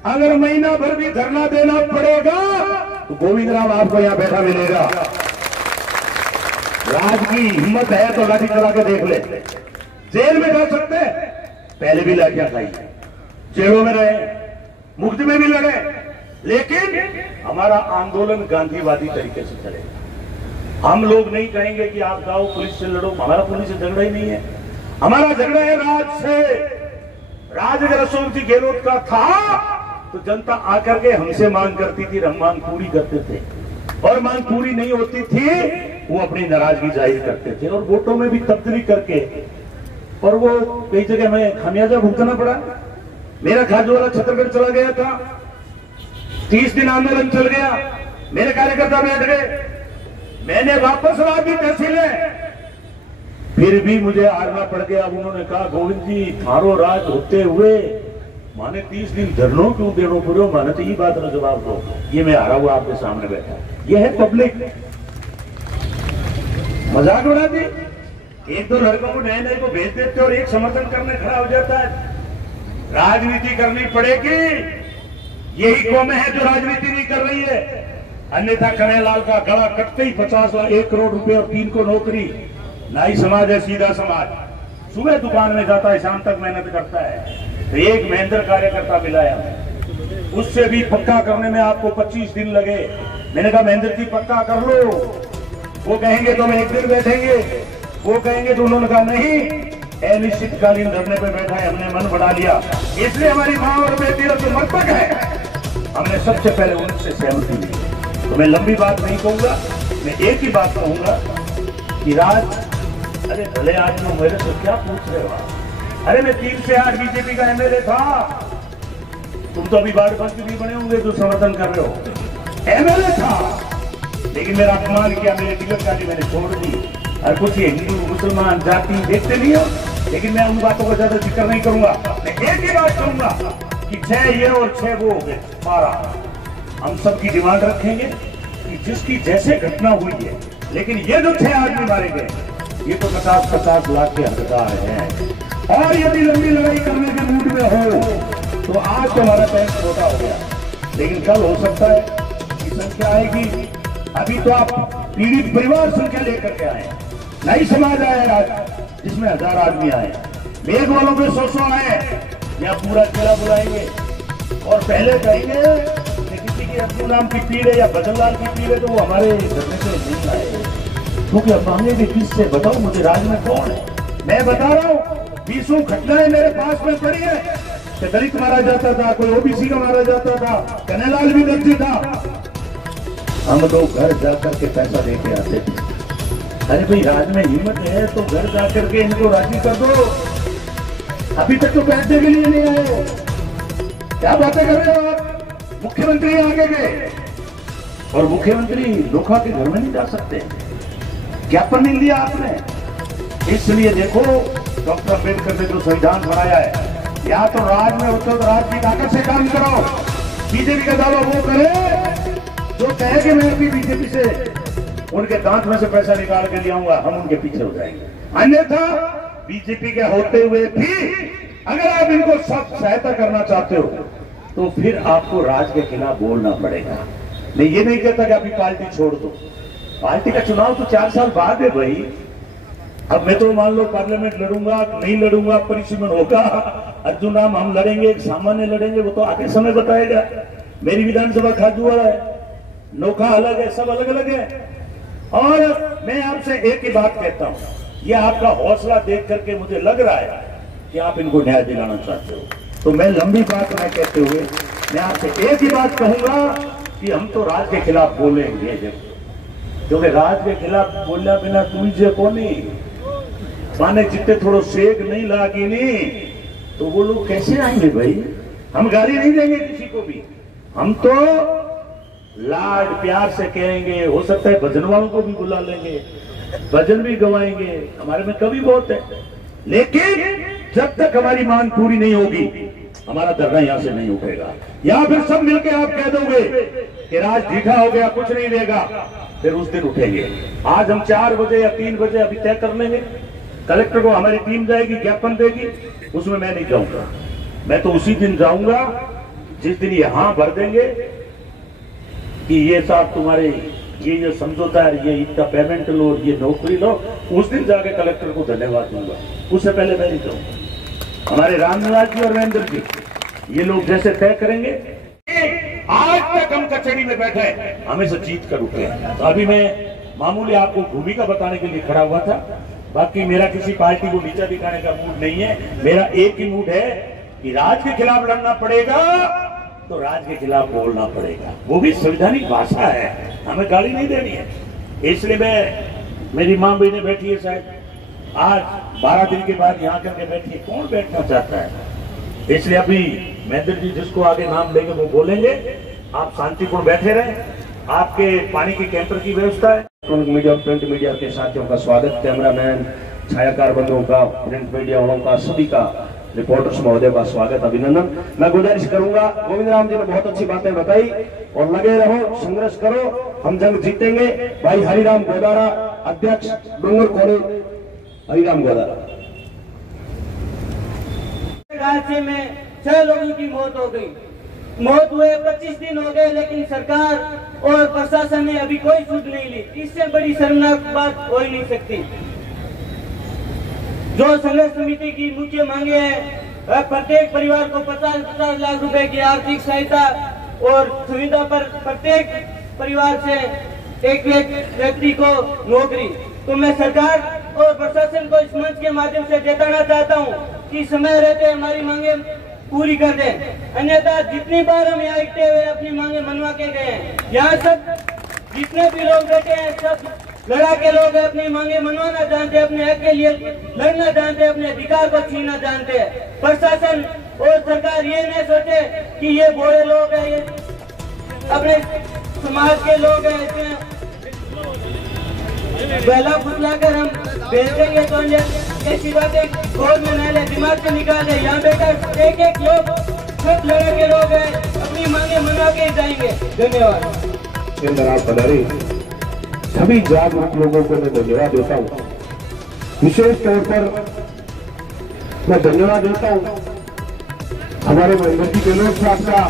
अगर महीना भर भी धरना देना पड़ेगा तो गोविंद राम आपको यहां बैठा मिलेगा। राज की हिम्मत है तो लाठी चला के देख ले। जेल में जा सकते हैं, पहले भी लाठियां खाई, जेलों में रहे, मुफ्त में भी लड़े, लेकिन हमारा आंदोलन गांधीवादी तरीके से चलेगा। हम लोग नहीं कहेंगे कि आप जाओ पुलिस से लड़ो, हमारा पुलिस से झगड़ा ही नहीं है, हमारा झगड़ा है राज से। राज अगर अशोक जी गहलोत का था तो जनता आकर के हमसे मांग करती थी, हम मांग पूरी करते थे, और मांग पूरी नहीं होती थी वो अपनी नाराजगी जाहिर करते थे और वोटों में भी तब्दीली करके, और वो कई जगह में खामियाजा भुगतना पड़ा। मेरा खाजूवाला छत्तीसगढ़ चला गया था, 30 दिन आंदोलन चल गया, मेरे कार्यकर्ता बैठ गए, मैंने वापस राजनीति तहसील है, फिर भी मुझे हारना पड़ गया। अब उन्होंने कहा गोविंद जी थारो राज होते हुए माने 30 दिन धरनों क्यों देनो पड़ो, माने तो ये बात ना जवाब दो, ये मैं हारा हुआ आपके सामने बैठा। ये है पब्लिक, मजाक उड़ाती, एक दो लड़कों को नए नए को भेज देते और एक समर्थन करने खड़ा हो जाता है। राजनीति करनी पड़ेगी, यही कौमें हैं जो राजनीति नहीं कर रही है। अन्यथा कन्हैयालाल का गला कटते ही 50 लाख 1 करोड़ रुपए और 3 को नौकरी। नाई समाज है सीधा समाज, सुबह दुकान में जाता है, शाम तक मेहनत करता है। तो एक महेंद्र कार्यकर्ता मिलाया, उससे भी पक्का करने में आपको 25 दिन लगे। मैंने कहा महेंद्र जी पक्का कर लो, वो कहेंगे तो हम एक दिन बैठेंगे, वो कहेंगे तो उन्होंने कहा नहीं, अनिश्चितकालीन धरने पे बैठा है। हमने मन बढ़ा लिया, इसलिए हमारी मां और बेटी तो मरतक है। हमने सबसे पहले उनसे सहमति ली। तो मैं लंबी बात नहीं कहूंगा, मैं एक ही बात कहूंगा कि राज, अरे भले आदमी मेरे से क्या पूछ रहे हो? अरे मैं 3 से 8 बीजेपी का एमएलए था, तुम तो अभी वार्ड मंत्री भी बने होंगे जो समर्थन कर रहे हो। एमएलए था, लेकिन मेरा अपमान किया, मेरी टिकट काटी, मैंने छोड़ दी। और कुछ हिंदू मुसलमान जाति देखते नहीं हो, लेकिन मैं उन बातों का ज्यादा जिक्र नहीं करूंगा। मैं एक ही बात कहूंगा कि 6 ये और 6 वो हो गए 12। हम सबकी डिमांड रखेंगे कि जिसकी जैसे घटना हुई है, लेकिन ये जो 6 आदमी मारे गए ये तो 50-50 लाख के हकदार हैं। और यदि लंबी लड़ाई करने के मूड में हो तो आज तो हमारा टैंक छोटा हो गया, लेकिन कल हो सकता है कि संख्या आएगी। अभी तो आप पीड़ित परिवार संख्या लेकर के आए, नई समाज आया आज जिसमें 1000 आदमी आए, मेघ वालों पे 100 आए, यहाँ पूरा जिला बुलाएंगे और पहले कहेंगे कि किसी की अब्दुल नाम की पीड़ है या बदनलाल की पीड़ है तो वो हमारे धरने से नहीं आए, क्योंकि अब मांगेंगे किससे? बताओ मुझे राज में कौन है? मैं बता रहा हूँ 20 घटनाएं मेरे पास में पड़ी है कि दलित मारा जाता था, कोई ओबीसी का मारा जाता था, कन्हैयालाल भी दर्जी था। हम लोग घर जाकर के पैसा लेके आते थे। अरे भाई राज में हिम्मत है तो घर जाकर के इनको राजी कर दो। अभी तक तो पैसे के लिए नहीं आए, क्या बातें कर रहे हो आप? मुख्यमंत्री आगे गए और मुख्यमंत्री लोखा के घर में नहीं जा सकते, ज्ञापन नहीं लिया आपने। इसलिए देखो डॉक्टर अम्बेडकर ने जो संविधान बनाया है, या तो राज में होते तो राज की ताकत से काम करो। बीजेपी का दावा वो करे जो कहे कि मैं भी बीजेपी से उनके दांत में से पैसा निकाल के ले आऊंगा, हम उनके पीछे हो जाएंगे। अन्यथा बीजेपी के होते हुए भी अगर आप इनको सब सहायता करना चाहते हो तो फिर आपको राज के खिलाफ बोलना पड़ेगा। मैं ये नहीं कहता कि अभी पार्टी छोड़ दो, पार्टी का चुनाव तो 4 साल बाद है भाई। अब मैं तो मान लो पार्लियामेंट लड़ूंगा नहीं लड़ूंगा परिसीमन होगा, अर्जुन राम हम लड़ेंगे, एक सामान्य लड़ेंगे, वो तो आगे समय बताएगा। मेरी विधानसभा खाजूवाड़ा है, नोखा अलग है, सब अलग अलग है। और मैं आपसे एक ही बात कहता हूं, यह आपका हौसला देख करके मुझे लग रहा है कि आप इनको न्याय दिलाना चाहते हो। तो मैं लंबी बात न कहते हुए मैं आपसे एक ही बात कहूंगा कि हम तो राज के खिलाफ बोलेंगे, क्योंकि राज के खिलाफ बोलना बिना तुझे को नहीं माने जितने थोड़ो सेक नहीं लागी नहीं तो वो लोग कैसे आएंगे भाई? हम गाली नहीं देंगे किसी को भी, हम तो लाड प्यार से कहेंगे। हो सकता है भजन वालों को भी बुला लेंगे, भजन भी गवाएंगे, हमारे में कवि बहुत है। लेकिन जब तक हमारी मांग पूरी नहीं होगी हमारा धरना यहाँ से नहीं उठेगा। या फिर सब मिलके आप कह दोगे कि राज ढीठा हो गया, कुछ नहीं देगा, फिर उस दिन उठेंगे। आज हम 4 बजे या 3 बजे अभी तय कर लेंगे, कलेक्टर को हमारी टीम जाएगी, ज्ञापन देगी, उसमें मैं नहीं जाऊंगा। मैं तो उसी दिन जाऊंगा जिस दिन यहाँ भर देंगे कि ये साहब तुम्हारे ये समझौता है, ये इतना पेमेंट लो, ये नौकरी लो, उस दिन जाके कलेक्टर को धन्यवाद दूंगा। उससे पहले मैं नहीं जाऊंगा। हमारे रामनिवास जी और महेंद्र जी ये लोग जैसे तय करेंगे। आज तक हम कचहरी में बैठे हमेशा जीत कर उठे। तो अभी मैं मामूली आपको भूमिका बताने के लिए खड़ा हुआ था। बाकी मेरा किसी पार्टी को नीचा दिखाने का मूड नहीं है। मेरा एक ही मूड है कि राज के खिलाफ लड़ना पड़ेगा तो राज के खिलाफ बोलना पड़ेगा। वो भी संवैधानिक भाषा है, हमें गाली नहीं देनी है। इसलिए मेरी मां बहनें बैठी है, शायद आज 12 दिन के बाद यहाँ करके बैठी है। कौन बैठना चाहता है? इसलिए अभी महेंद्र जी जिसको आगे नाम लेंगे वो बोलेंगे। आप शांतिपूर्ण बैठे रहे। आपके पानी के कैंपर की व्यवस्था है। इलेक्ट्रॉनिक मीडिया और प्रिंट मीडिया के साथियों का स्वागत, कैमरामैन, छायाकार बंधुओं का, प्रिंट मीडिया वालों का, सभी का, रिपोर्टर्स महोदय का स्वागत, अभिनंदन। मैं गुजारिश करूंगा, गोविंद राम जी ने बहुत अच्छी बातें बताई और लगे रहो, संघर्ष करो, हम जंग जीतेंगे। भाई हरिराम गोदारा, अध्यक्ष डूंगर कॉलेज, हरिराम गोदारा। हादसे में 6 लोगों की मौत हो गई। मौत हुए 25 दिन हो गए, लेकिन सरकार और प्रशासन ने अभी कोई सुध नहीं ली। इससे बड़ी शर्मनाक बात हो ही नहीं सकती। जो संघर्ष समिति की मुख्य मांगे हैं, प्रत्येक परिवार को 50-50 लाख रुपए की आर्थिक सहायता और सुविधा पर प्रत्येक परिवार से एक व्यक्ति को नौकरी। तो मैं सरकार और प्रशासन को इस मंच के माध्यम से जताना चाहता हूं कि समय रहते हमारी मांगे पूरी कर दें, अन्यथा जितनी बार हम यहाँ इकट्ठे हुए अपनी मांगे मनवा के गए हैं। यहाँ सब जितने भी लोग बैठे हैं सब लड़ा के लोग अपनी मांगे मनवाना जानते हैं, अपने हक के लिए लड़ना जानते हैं, अपने अधिकार को छीनना जानते हैं। प्रशासन और सरकार ये नहीं सोचे कि ये बोले लोग हैं, ये अपने समाज के लोग हैं, इसमें पहला फुसलाकर हम भेज देंगे तो ऐसी बातें गोद में न ले, दिमाग से निकाले। यहाँ बेटा एक लोग सब लड़ा के लोग हैं, अपनी मांगे मनवा के जाएंगे। धन्यवाद। सभी जागरूक लोगों को मैं धन्यवाद देता हूँ। विशेष तौर पर मैं धन्यवाद देता हूँ हमारे महेंद्र जी गहलोत साहब का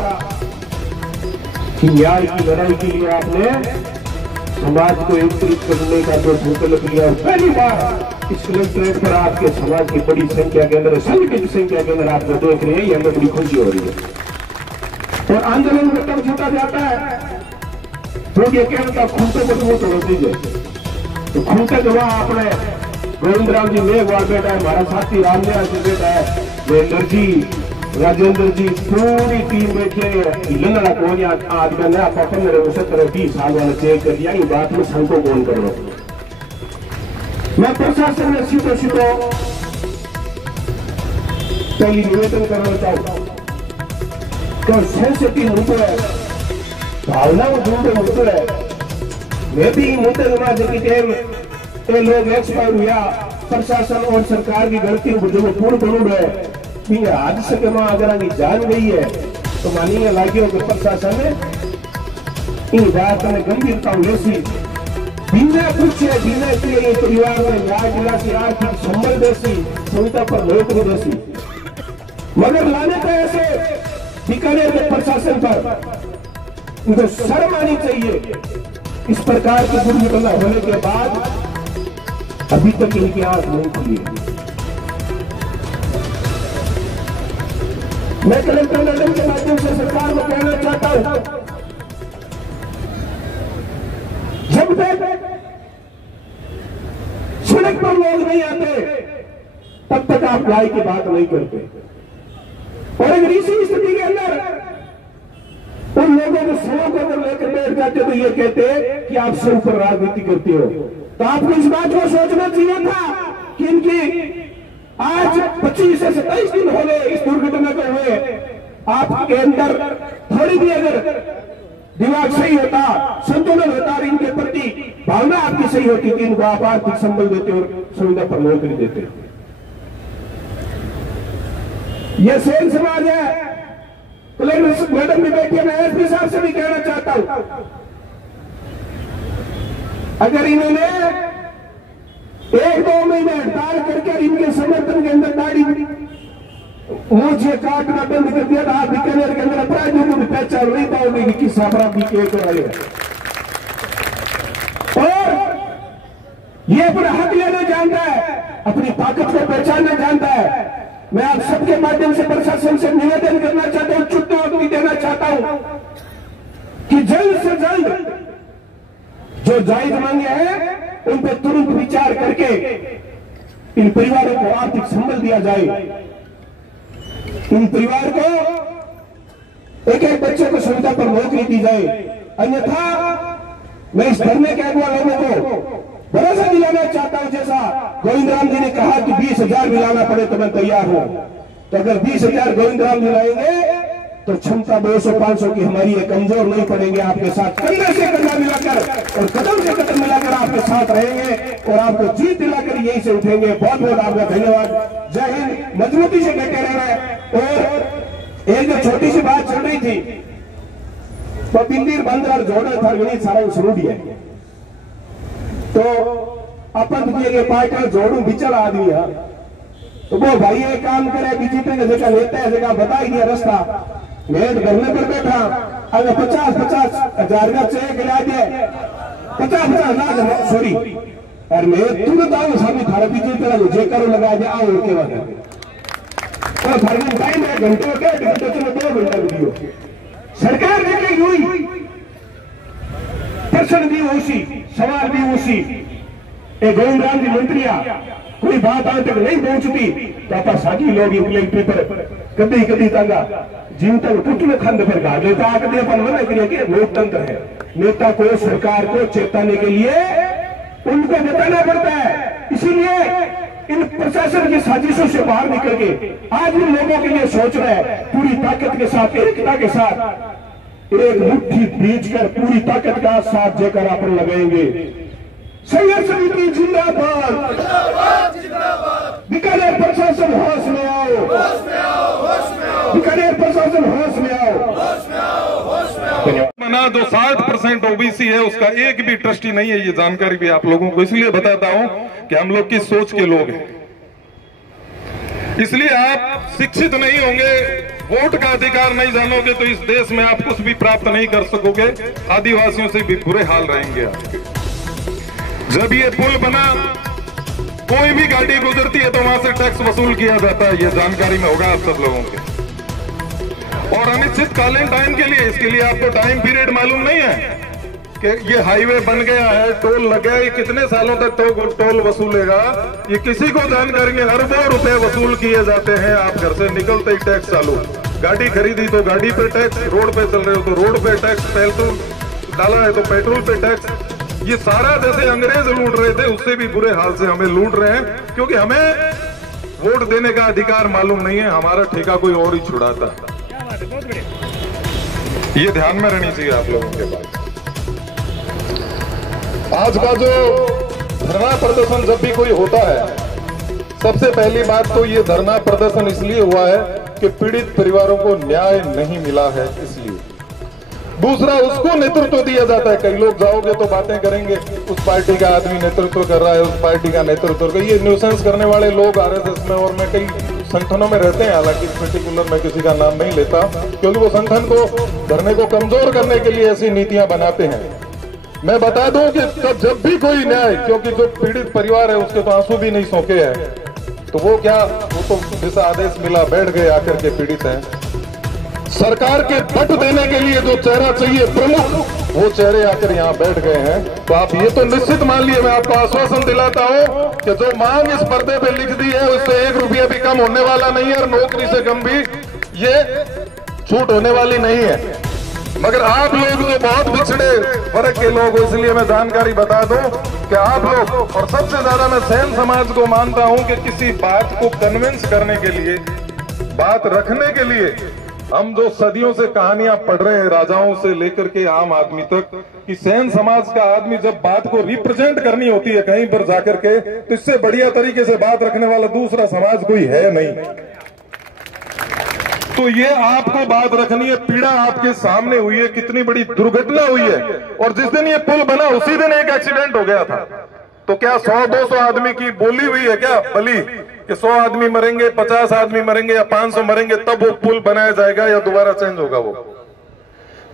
कि न्याय की लड़ाई के लिए आपने समाज को एकत्रित करने का जो संकल्प लिया। पहली बार इस कलेक्ट्रेट पर आपके समाज की बड़ी संख्या के अंदर, संगठित संख्या के अंदर आप जो देख रहे हैं, ये हमें बड़ी खुशी हो रही है। और आंदोलन में तब जीता जाता है तो ये कहता खूंटे मजबूत होने दीजिए। तो खूंटे जो आपने गोविंद राम जी मेघवाल बेटा है, हमारा साथी रामनिवास जी बेटा है, महेंद्र जी, राजेंद्र जी, पूरी टीम बैठे लंगड़ा कौन आज मैंने आप 15-20 साल वाला चेक कर दिया। ये बात में संको कौन कर लो। मैं प्रशासन में सीधो पहली निवेदन करना चाहूँ तो सेंसिटिव मुद्दे है, भावना को जुड़े मुद्दे है। मैं भी मुद्दे की टाइम ये लोग एक्सपायर हुआ, प्रशासन और सरकार की गलती जो पूर्ण बनूड है हादसे के मां अगर आगे जान गई है तो मानिए लागियो कि प्रशासन ने इन बात में गंभीरता लेसी बिना पूछे बिना किए परिवार में न्याय दिलासी, आर्थिक संबल देसी, सुविधा पर नौकरी देसी। मगर लाने का ऐसे बीकानेर के प्रशासन पर उनको शर्म आनी चाहिए। इस प्रकार की दुर्घटना होने के बाद अभी तक इनकी आंख नहीं खुली है। मैं कलेक्टर मैडम के माध्यम से सरकार को कहना चाहता हूं, जब तक सड़क पर लोग नहीं आते तब तक आप न्याय की बात नहीं करते। और अगर इसी स्थिति के अंदर उन लोगों को सड़क को अगर लेकर बैठ जाते तो ये कहते कि आप सिर्फ पर राजनीति करते हो। तो आपको इस बात को सोचना चाहिए था कि इनकी आज 25 से 27 दिन हो गए इस दुर्घटना को हुए। आपके अंदर थोड़ी भी अगर दिमाग सही होता, संतुलन होता, इनके प्रति भावना आपकी सही होती कि इनको आप आर्थिक संबल देते और सुविधा पर नौकरी देते। ये सेन समाज है। कलेक्टर मैडम भी बैठी है, मैं एसपी साहब से भी कहना चाहता हूं, अगर इन्होंने 1-2 महीने हड़ताल करके इनके समर्थन के अंदर दाढ़ी मुझे काटना बंद कर दिया, आप बीकानेर के अंदर अपराधियों को भी पहचान नहीं पाओगे कि किस अपराधी के कराए। और ये अपना हक लेना जानता है, अपनी ताकत को पहचानना जानता है। मैं आप सबके माध्यम से प्रशासन से निवेदन करना चाहता हूं, चुनौती देना चाहता हूं कि जल्द से जल्द जो जायज मांगे हैं उन पर तुरंत विचार करके इन परिवारों को आर्थिक संबल दिया जाए। इन परिवार को एक बच्चे को सुविधा पर नौकरी दी जाए, अन्यथा मैं इस धरने के अगुआ लोगों को भरोसा दिलाना चाहता हूं, जैसा गोविंद राम जी ने कहा कि 20,000 दिलाना पड़े तो मैं तैयार हूं। तो अगर 20,000 गोविंद राम दिलाएंगे तो क्षमता 200-500 की हमारी है, कमजोर नहीं पड़ेंगे। आपके साथ कंधे से कंधा मिलाकर और कदम से कदम मिलाकर आपके साथ रहेंगे और आपको जीत दिलाकर यहीं से उठेंगे। बहुत बहुत आपका धन्यवाद। जय हिंद। मजबूती से डटे रहना। और एक जो छोटी सी बात चल रही थी तो बिंदीर बंदर जोड़ा था गणित सारा शुरू दिया, तो अपन दिए गए पार्टी जोड़ू बिचल आदमी है, तो वो भाई एक काम करे, बीजेपी ने जगह लेता है जगह बता ही दिया रास्ता, मैं धरने पर बैठा, अगर 50-50 हजार का चेक ला दिया, 50-50 लाख सॉरी, और मैं तुरंत आऊँ सामने थारा बीजेपी जे करो लगा दिया, आओ के बाद तो घर में टाइम है, घंटे हो गए, घंटे चलो 2 घंटा वीडियो सरकार देखेगी हुई, प्रश्न भी उसी, सवाल भी उसी। एक गोविंद राम की मंत्रिया कोई बात आज तक नहीं पहुंचती तो आप साकी लोग इंग्लैंड पेपर कभी कभी तंगा जीव तक टुटने खंड पर घाट लेता कभी अपन मना करिए कि लोकतंत्र है। नेता को सरकार को चेताने के लिए उनको बताना पड़ता है। इसीलिए इन प्रशासन की साजिशों से बाहर निकल के आज इन लोगों के लिए सोच रहे हैं, पूरी ताकत के साथ, एकता के साथ एक मुट्ठी बीज कर पूरी ताकत का साथ देकर अपन लगाएंगे। संघर्ष समिति जिंदाबाद, बीकानेर प्रशासन होश में आओ, बीकानेर प्रशासन होश में आओ। मना जो 60% ओबीसी है उसका एक भी ट्रस्टी नहीं है, ये जानकारी भी आप लोगों को इसलिए बताता हूं कि हम लोग किस सोच के लोग हैं। इसलिए आप शिक्षित नहीं होंगे, वोट का अधिकार नहीं जानोगे तो इस देश में आप कुछ भी प्राप्त नहीं कर सकोगे। आदिवासियों से भी बुरे हाल रहेंगे आपके। जब ये पुल बना, कोई भी गाड़ी गुजरती है तो वहां से टैक्स वसूल किया जाता है, ये जानकारी में होगा आप सब लोगों के। और अनिश्चितकालीन टाइम के लिए, इसके लिए आपको टाइम पीरियड मालूम नहीं है कि ये हाईवे बन गया है, टोल लग गया, ये कितने सालों तक टोल वसूलेगा, ये किसी को जानकारी नहीं। अरबों रुपए वसूल किए जाते हैं। आप घर से निकलते ही टैक्स चालू, गाड़ी खरीदी तो गाड़ी पे टैक्स, रोड पे चल रहे हो तो रोड पे टैक्स, पेट्रोल डाला है तो पेट्रोल पे टैक्स। ये सारा जैसे अंग्रेज लूट रहे थे उससे भी बुरे हाल से हमें लूट रहे हैं, क्योंकit हमें वोट देने का अधिकार मालूम नहीं है, हमारा ठेका कोई और ही छुड़ाता है। ये ध्यान में रहनी चाहिए आप लोगों के पास। आज का जो धरना प्रदर्शन जब भी कोई होता है, सबसे पहली बात तो ये धरना प्रदर्शन इसलिए हुआ है कि पीड़ित परिवारों को न्याय नहीं मिला है, इसलिए। दूसरा, उसको नेतृत्व दिया जाता है। कई लोग जाओगे तो बातें करेंगे, उस पार्टी का आदमी नेतृत्व कर रहा है, उस पार्टी का नेतृत्व कर, ये न्यूसेंस करने वाले लोग आरएसएस में और मैं कई संगठनों में रहते हैं, हालांकि पर्टिकुलर मैं किसी का नाम नहीं लेता, क्योंकि वो संगठन को धरने को कमजोर करने के लिए ऐसी नीतियां बनाते हैं। मैं बता दूं कि जब भी कोई न्याय, क्योंकि जो पीड़ित परिवार है उसके तो आंसू भी नहीं सोखे हैं, तो वो क्या, वो तो जैसा आदेश मिला बैठ गए आकर के पीड़ित हैं। सरकार के पट देने के लिए जो चेहरा चाहिए प्रमुख, वो चेहरे आकर यहाँ बैठ गए हैं। तो आप ये तो निश्चित मान लिए, मैं आपको आश्वासन दिलाता हूँ कि जो मांग इस पर्दे पे लिख दी है उससे 1 रुपया भी कम होने वाला नहीं है, और नौकरी से कम भी ये छूट होने वाली नहीं है। मगर आप लोग जो बहुत पिछड़े वर्ग के लोग हो, इसलिए मैं जानकारी बता दूं कि आप लोग, और सबसे ज्यादा मैं सेन समाज को मानता हूं कि किसी बात को कन्विंस करने के लिए, बात रखने के लिए, हम जो सदियों से कहानियां पढ़ रहे हैं राजाओं से लेकर के आम आदमी तक, कि सेन समाज का आदमी जब बात को रिप्रेजेंट करनी होती है कहीं पर जाकर के, तो इससे बढ़िया तरीके से बात रखने वाला दूसरा समाज कोई है नहीं। तो ये आपको बात रखनी है, पीड़ा आपके सामने हुई है, कितनी बड़ी दुर्घटना हुई है। और जिस दिन ये पुल बना उसी दिन एक एक्सीडेंट हो गया था। तो क्या 100-200 आदमी की बोली हुई है क्या बलि कि 100 आदमी मरेंगे, 50 आदमी मरेंगे या 500 मरेंगे तब वो पुल बनाया जाएगा या दोबारा चेंज होगा वो?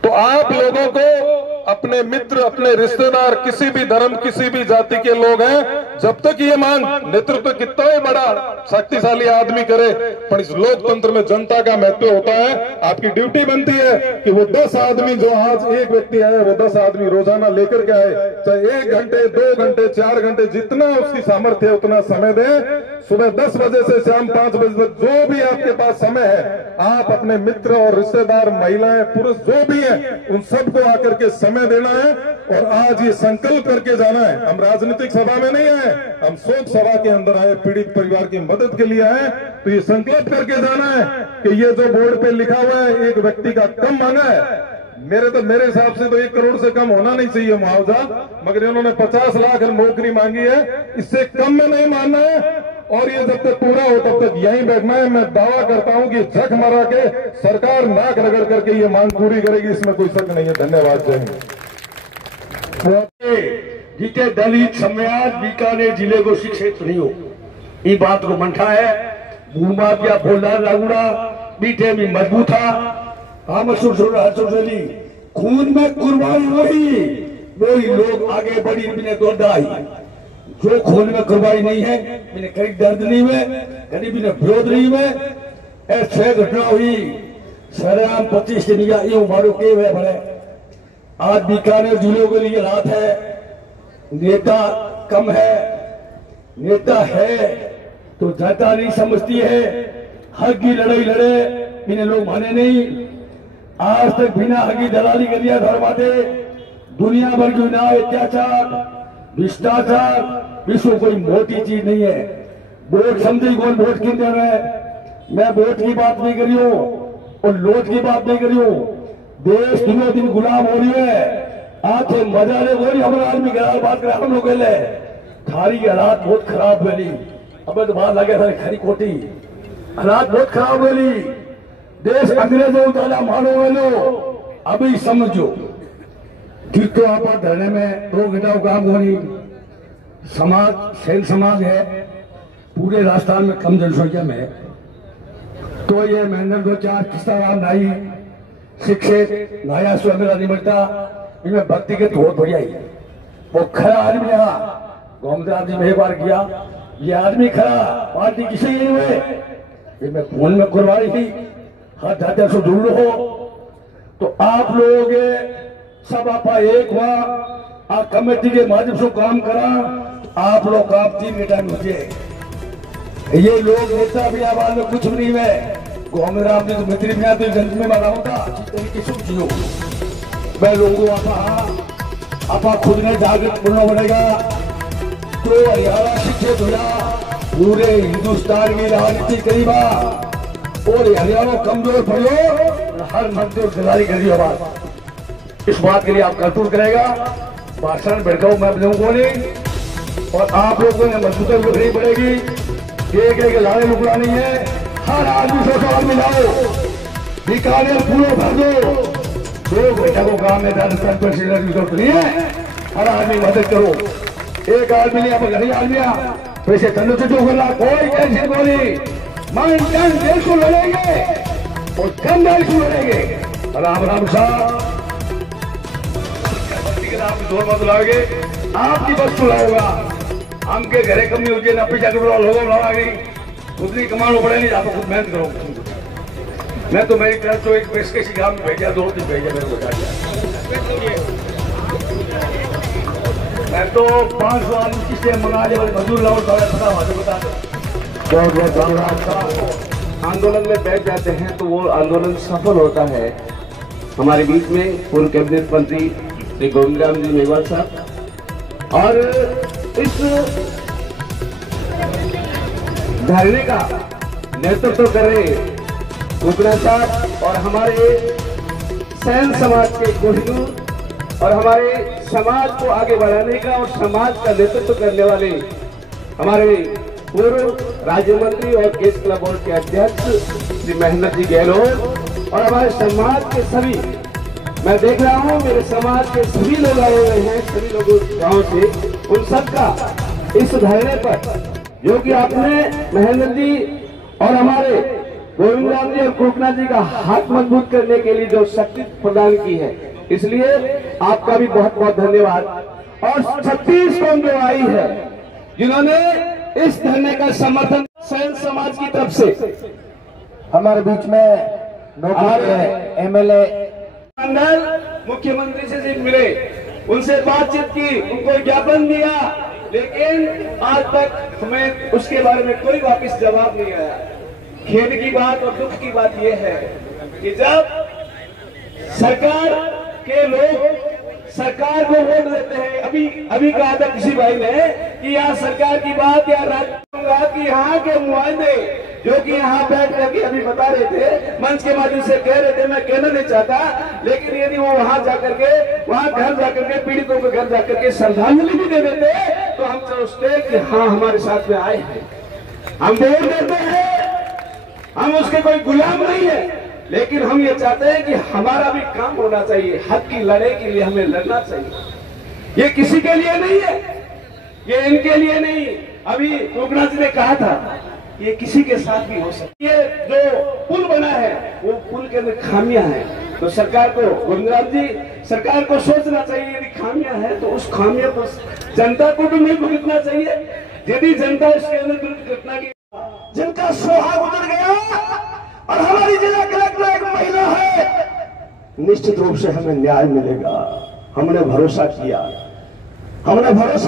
तो आप लोगों को अपने मित्र, अपने रिश्तेदार, किसी भी धर्म, किसी भी जाति के लोग हैं, जब तक ये मांग नेतृत्व कितना ही बड़ा शक्तिशाली आदमी करे, पर इस लोकतंत्र में जनता का महत्व होता है। आपकी ड्यूटी बनती है कि वो 10 आदमी, जो आज एक व्यक्ति आए, वो 10 आदमी रोजाना लेकर के आए, चाहे 1 घंटे, 2 घंटे, 4 घंटे, जितना उसकी सामर्थ्य है उतना समय दें। सुबह 10 बजे से शाम 5 बजे तक जो भी आपके पास समय है, आप अपने मित्र और रिश्तेदार, महिलाएं, पुरुष जो भी है, उन सबको आकर के समय देना है। और आज ये संकल्प करके जाना है। हम राजनीतिक सभा में नहीं आए, हम शोक सभा के अंदर आए, पीड़ित परिवार की मदद के लिए आए। तो ये संकल्प करके जाना है कि ये जो बोर्ड पे लिखा हुआ है, एक व्यक्ति का कम मांगा है, मेरे हिसाब से तो 1 करोड़ से कम होना नहीं चाहिए मुआवजा, मगर इन्होंने 50 लाख नौकरी मांगी है, इससे कम में नहीं मानना है। और ये जब तक पूरा हो तब तक यहीं बैठना है। मैं दावा करता हूं कि झक मारा के सरकार नाक रगड़ करके ये मांग पूरी करेगी, इसमें कोई शक नहीं है। धन्यवाद। जय हिंद। जिते दलित समाज बीकानेर जिले को शिक्षित नहीं हो, ये बात को मंठा है। भूमाफिया भोला लागूड़ा बीटे में मजबूत था, खून में कुर्बानी वही लोग आगे बढ़ी, बिना दौड़ाई। जो खून में कुर्बानी नहीं है, बिना कहीं दर्द नहीं हुए, कहीं बिना विरोध नहीं हुए। ऐसे घटना हुई सरेआम 25 दिन यूं मारो के हुए बड़े। आज बीकानेर जिलों के लिए रात है, नेता कम है, नेता है तो जनता नहीं समझती है। हक की लड़ाई लड़े, बिना लोग माने नहीं। आज तक बिना हकी दलाली कर दिया धर्माते, दुनिया भर की ना अत्याचार, भ्रष्टाचार, विश्व कोई मोटी चीज नहीं है। वोट समझी कौन वोट किन दे रहा है। मैं वोट की बात नहीं करी हूँ और लोट की बात नहीं करी हूँ। देश दिनों दिन गुलाम हो रही है। आज मजा ले हो रही, हमारे आदमी बात करे हम लोग थारी हालात बहुत खराब हुई। अब तो बात लगे था खरी खोटी, हालात बहुत खराब हुई। देश अंग्रेजों का मानो वालो अभी समझो कि तो आप धरने में 2 घंटा काम होनी। समाज सेन समाज है पूरे राजस्थान में, कम जनसंख्या में। तो ये महेंद्र 2-4 किस्ताराम नाई शिक्षित नाया स्व मेरा निमटता, इनमें भक्ति के बहुत बढ़िया ही। वो खरा आदमी यहाँ गोमदार जी में एक बार किया, ये आदमी खरा, पार्टी किसी नहीं हुए। मैं फोन में कुर्बानी थी, हाथ दादा से जुड़ हो तो आप लोग सब आप एक हुआ, आप कमेटी के माध्यम से काम करा। आप लोग काम 3 घंटा में मुझे ये लोग नेता भी आवाज में कुछ भी नहीं है। गोमराम जी तो मित्री में आते जंत में मारा होता तरीके से जियो। मैं लोगों आपा खुद ने जागृत करना पड़ेगा। तो हरियाणा शिक्षित हुआ, पूरे हिंदुस्तान की राजनीति करीबा और हरियाणा कमजोर पड़ो, हर मजदूर दिलारी करी आवाज। इस बात के लिए आप करतूत करेगा, भाषण बैठाओ मैं लोगों ने, और आप लोगों ने मजबूती रखनी पड़ेगी। एक लाने लुकड़ा नहीं है, हर आदमी 100 आदमी लाओ, बीकानेर पूरा भर दो। 2 घंटे को काम में जरूरत नहीं है, हर आदमी मदद करो। एक आदमी नहीं, आप गरीब आदमी वैसे तनु से जो करना, कोई टेंशन बोली मन जन देश को लड़ेंगे और जन देश को लड़ेंगे। राम राम साहब आप जोर मत लाओगे, आपकी बस चुनाओगा। हमके घरे कमी हो जाए ना, पीछा लोगों लगाएगी, खुद नहीं कमाना पड़े, नहीं आप खुद मेहनत करो। मैं तो मेरी तरफ से एक पेशकश गांव में भेजा, 2 दिन भेजा मेरे को। मैं तो 500 आदमी किससे मंगा ले, मजदूर लाओ बता दो। बहुत बहुत धन्यवाद। आंदोलन में बैठ जाते हैं तो वो आंदोलन सफल होता है। हमारे बीच में पूर्व कैबिनेट मंत्री श्री गोविंदराम जी मेघवाल साहब, और इस धरने का नेतृत्व कर रहे कुकड़ा साहब और हमारे सैन समाज के कोहिनूर, और हमारे समाज को आगे बढ़ाने का और समाज का नेतृत्व करने वाले हमारे पूर्व राज्य मंत्री और केस क्लब बोर्ड के अध्यक्ष श्री महेंद्र जी गहलोत और हमारे समाज के सभी, मैं देख रहा हूँ मेरे समाज के सभी लोग आए हुए हैं, सभी लोगों गांव से, उन सबका इस धरने पर जो कि आपने महेंद्र जी और हमारे गोविंद राम जी और कोकनाथ जी का हाथ मजबूत करने के लिए जो शक्ति प्रदान की है, इसलिए आपका भी बहुत बहुत धन्यवाद। और 36 कौम जो आई है जिन्होंने इस धरने का समर्थन सैन समाज की तरफ से, हमारे बीच में एमएलए मंडल मुख्यमंत्री से मिले, उनसे बातचीत की, उनको ज्ञापन दिया, लेकिन आज तक हमें उसके बारे में कोई वापस जवाब नहीं आया। खेद की बात और दुख की बात यह है कि जब सरकार के लोग सरकार को वोट देते हैं, अभी कहा था किसी भाई ने कि यहाँ सरकार की बात या राज्य की यहाँ के मुआवजे जो कि यहाँ बैठ करके अभी बता रहे थे, मंच के माध्यम से कह रहे थे, मैं कहना नहीं चाहता, लेकिन यदि वो वहां जाकर के, वहां घर जाकर के, पीड़ितों के घर जाकर के श्रद्धांजलि भी दे देते तो हम सोचते कि हाँ हमारे साथ में आए हैं, हम वोट देते हैं, हम उसके कोई गुलाम नहीं है, लेकिन हम ये चाहते हैं कि हमारा भी काम होना चाहिए, हक की लड़ाई के लिए हमें लड़ना चाहिए। ये किसी के लिए नहीं है, ये इनके लिए नहीं। अभी कोकनाथ जी ने कहा था कि ये किसी के साथ भी हो सकती है। ये जो पुल बना है वो पुल के अंदर खामियां हैं, तो सरकार को, गोविंदराम जी, सरकार को सोचना चाहिए यदि खामियां हैं तो उस खामियां को जनता को भी नहीं भुगतना चाहिए। यदि जनता इसके अंदर घटना की जिनका सुहाग उतर गया और हमारी जिला कलेक्टर एक महिला है, निश्चित रूप से हमें न्याय मिलेगा। हमने भरोसा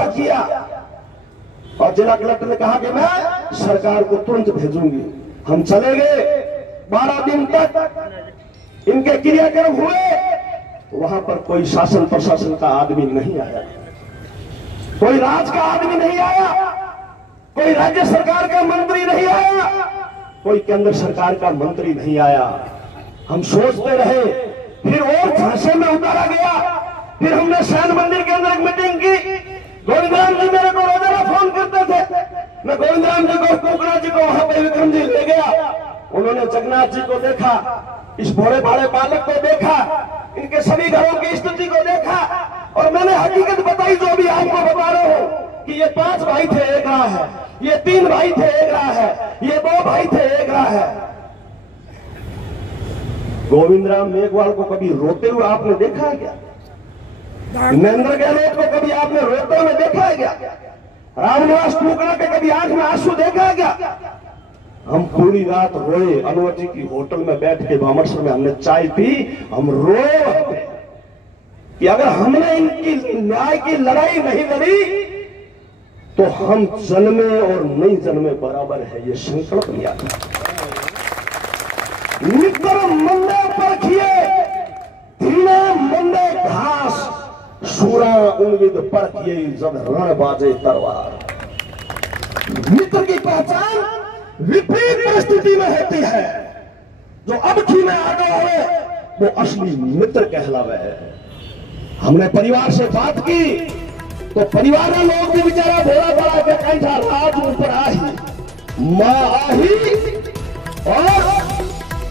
किया और जिला कलेक्टर ने कहा कि मैं सरकार को तुरंत भेजूंगी। हम चले गए, 12 दिन तक इनके क्रियाक्रम हुए, वहां पर कोई शासन प्रशासन का आदमी नहीं आया, कोई राज का आदमी नहीं आया, कोई राज्य सरकार का मंत्री नहीं आया, कोई केंद्र सरकार का मंत्री नहीं आया। हम सोचते रहे, फिर और झांसे में उतारा गया। फिर हमने सैन मंदिर के अंदर एक मीटिंग की। गोविंदराम जी मेरे को रोजाना फोन करते थे, मैं गोविंदराम जी को, कोकनाथ जी को वहां पे विक्रम जी ले गया। उन्होंने जगन्नाथ जी को देखा, इस भोले भाले बालक को देखा, इनके सभी घरों की स्थिति को देखा, और मैंने हकीकत बताई जो भी आपको बता रहे हो कि ये 5 भाई थे एक रहा है, ये 3 भाई थे एक रहा है, ये 2 भाई थे एक रहा है। गोविंदराम मेघवाल को कभी रोते हुए आपने देखा है क्या? महेंद्र गहलोत को कभी आपने रोते हुए देखा है क्या? रामनिवास टूकड़ा के कभी आंख में आंसू देखा है क्या? हम पूरी रात रोए, अनवर जी की होटल में बैठ के भामरसर में हमने चाय पी, हम रोए कि अगर हमने इनकी न्याय की लड़ाई नहीं लड़ी तो हम जन्मे और नहीं जन्मे बराबर है, ये संकल्प लिया था। मित्र मंदे परखिए, धीरे मंदे घास, सूरा उम्मीद परखिए, जब रण बाजे तलवार। मित्र की पहचान विपरीत परिस्थिति में होती है। जो अब की में आगे हुए वो असली मित्र कहलावे है। हमने परिवार से बात की तो परिवार के लोग भी बेचारा भोला पड़ा के कंठा राज ऊपर आई, माँ आई और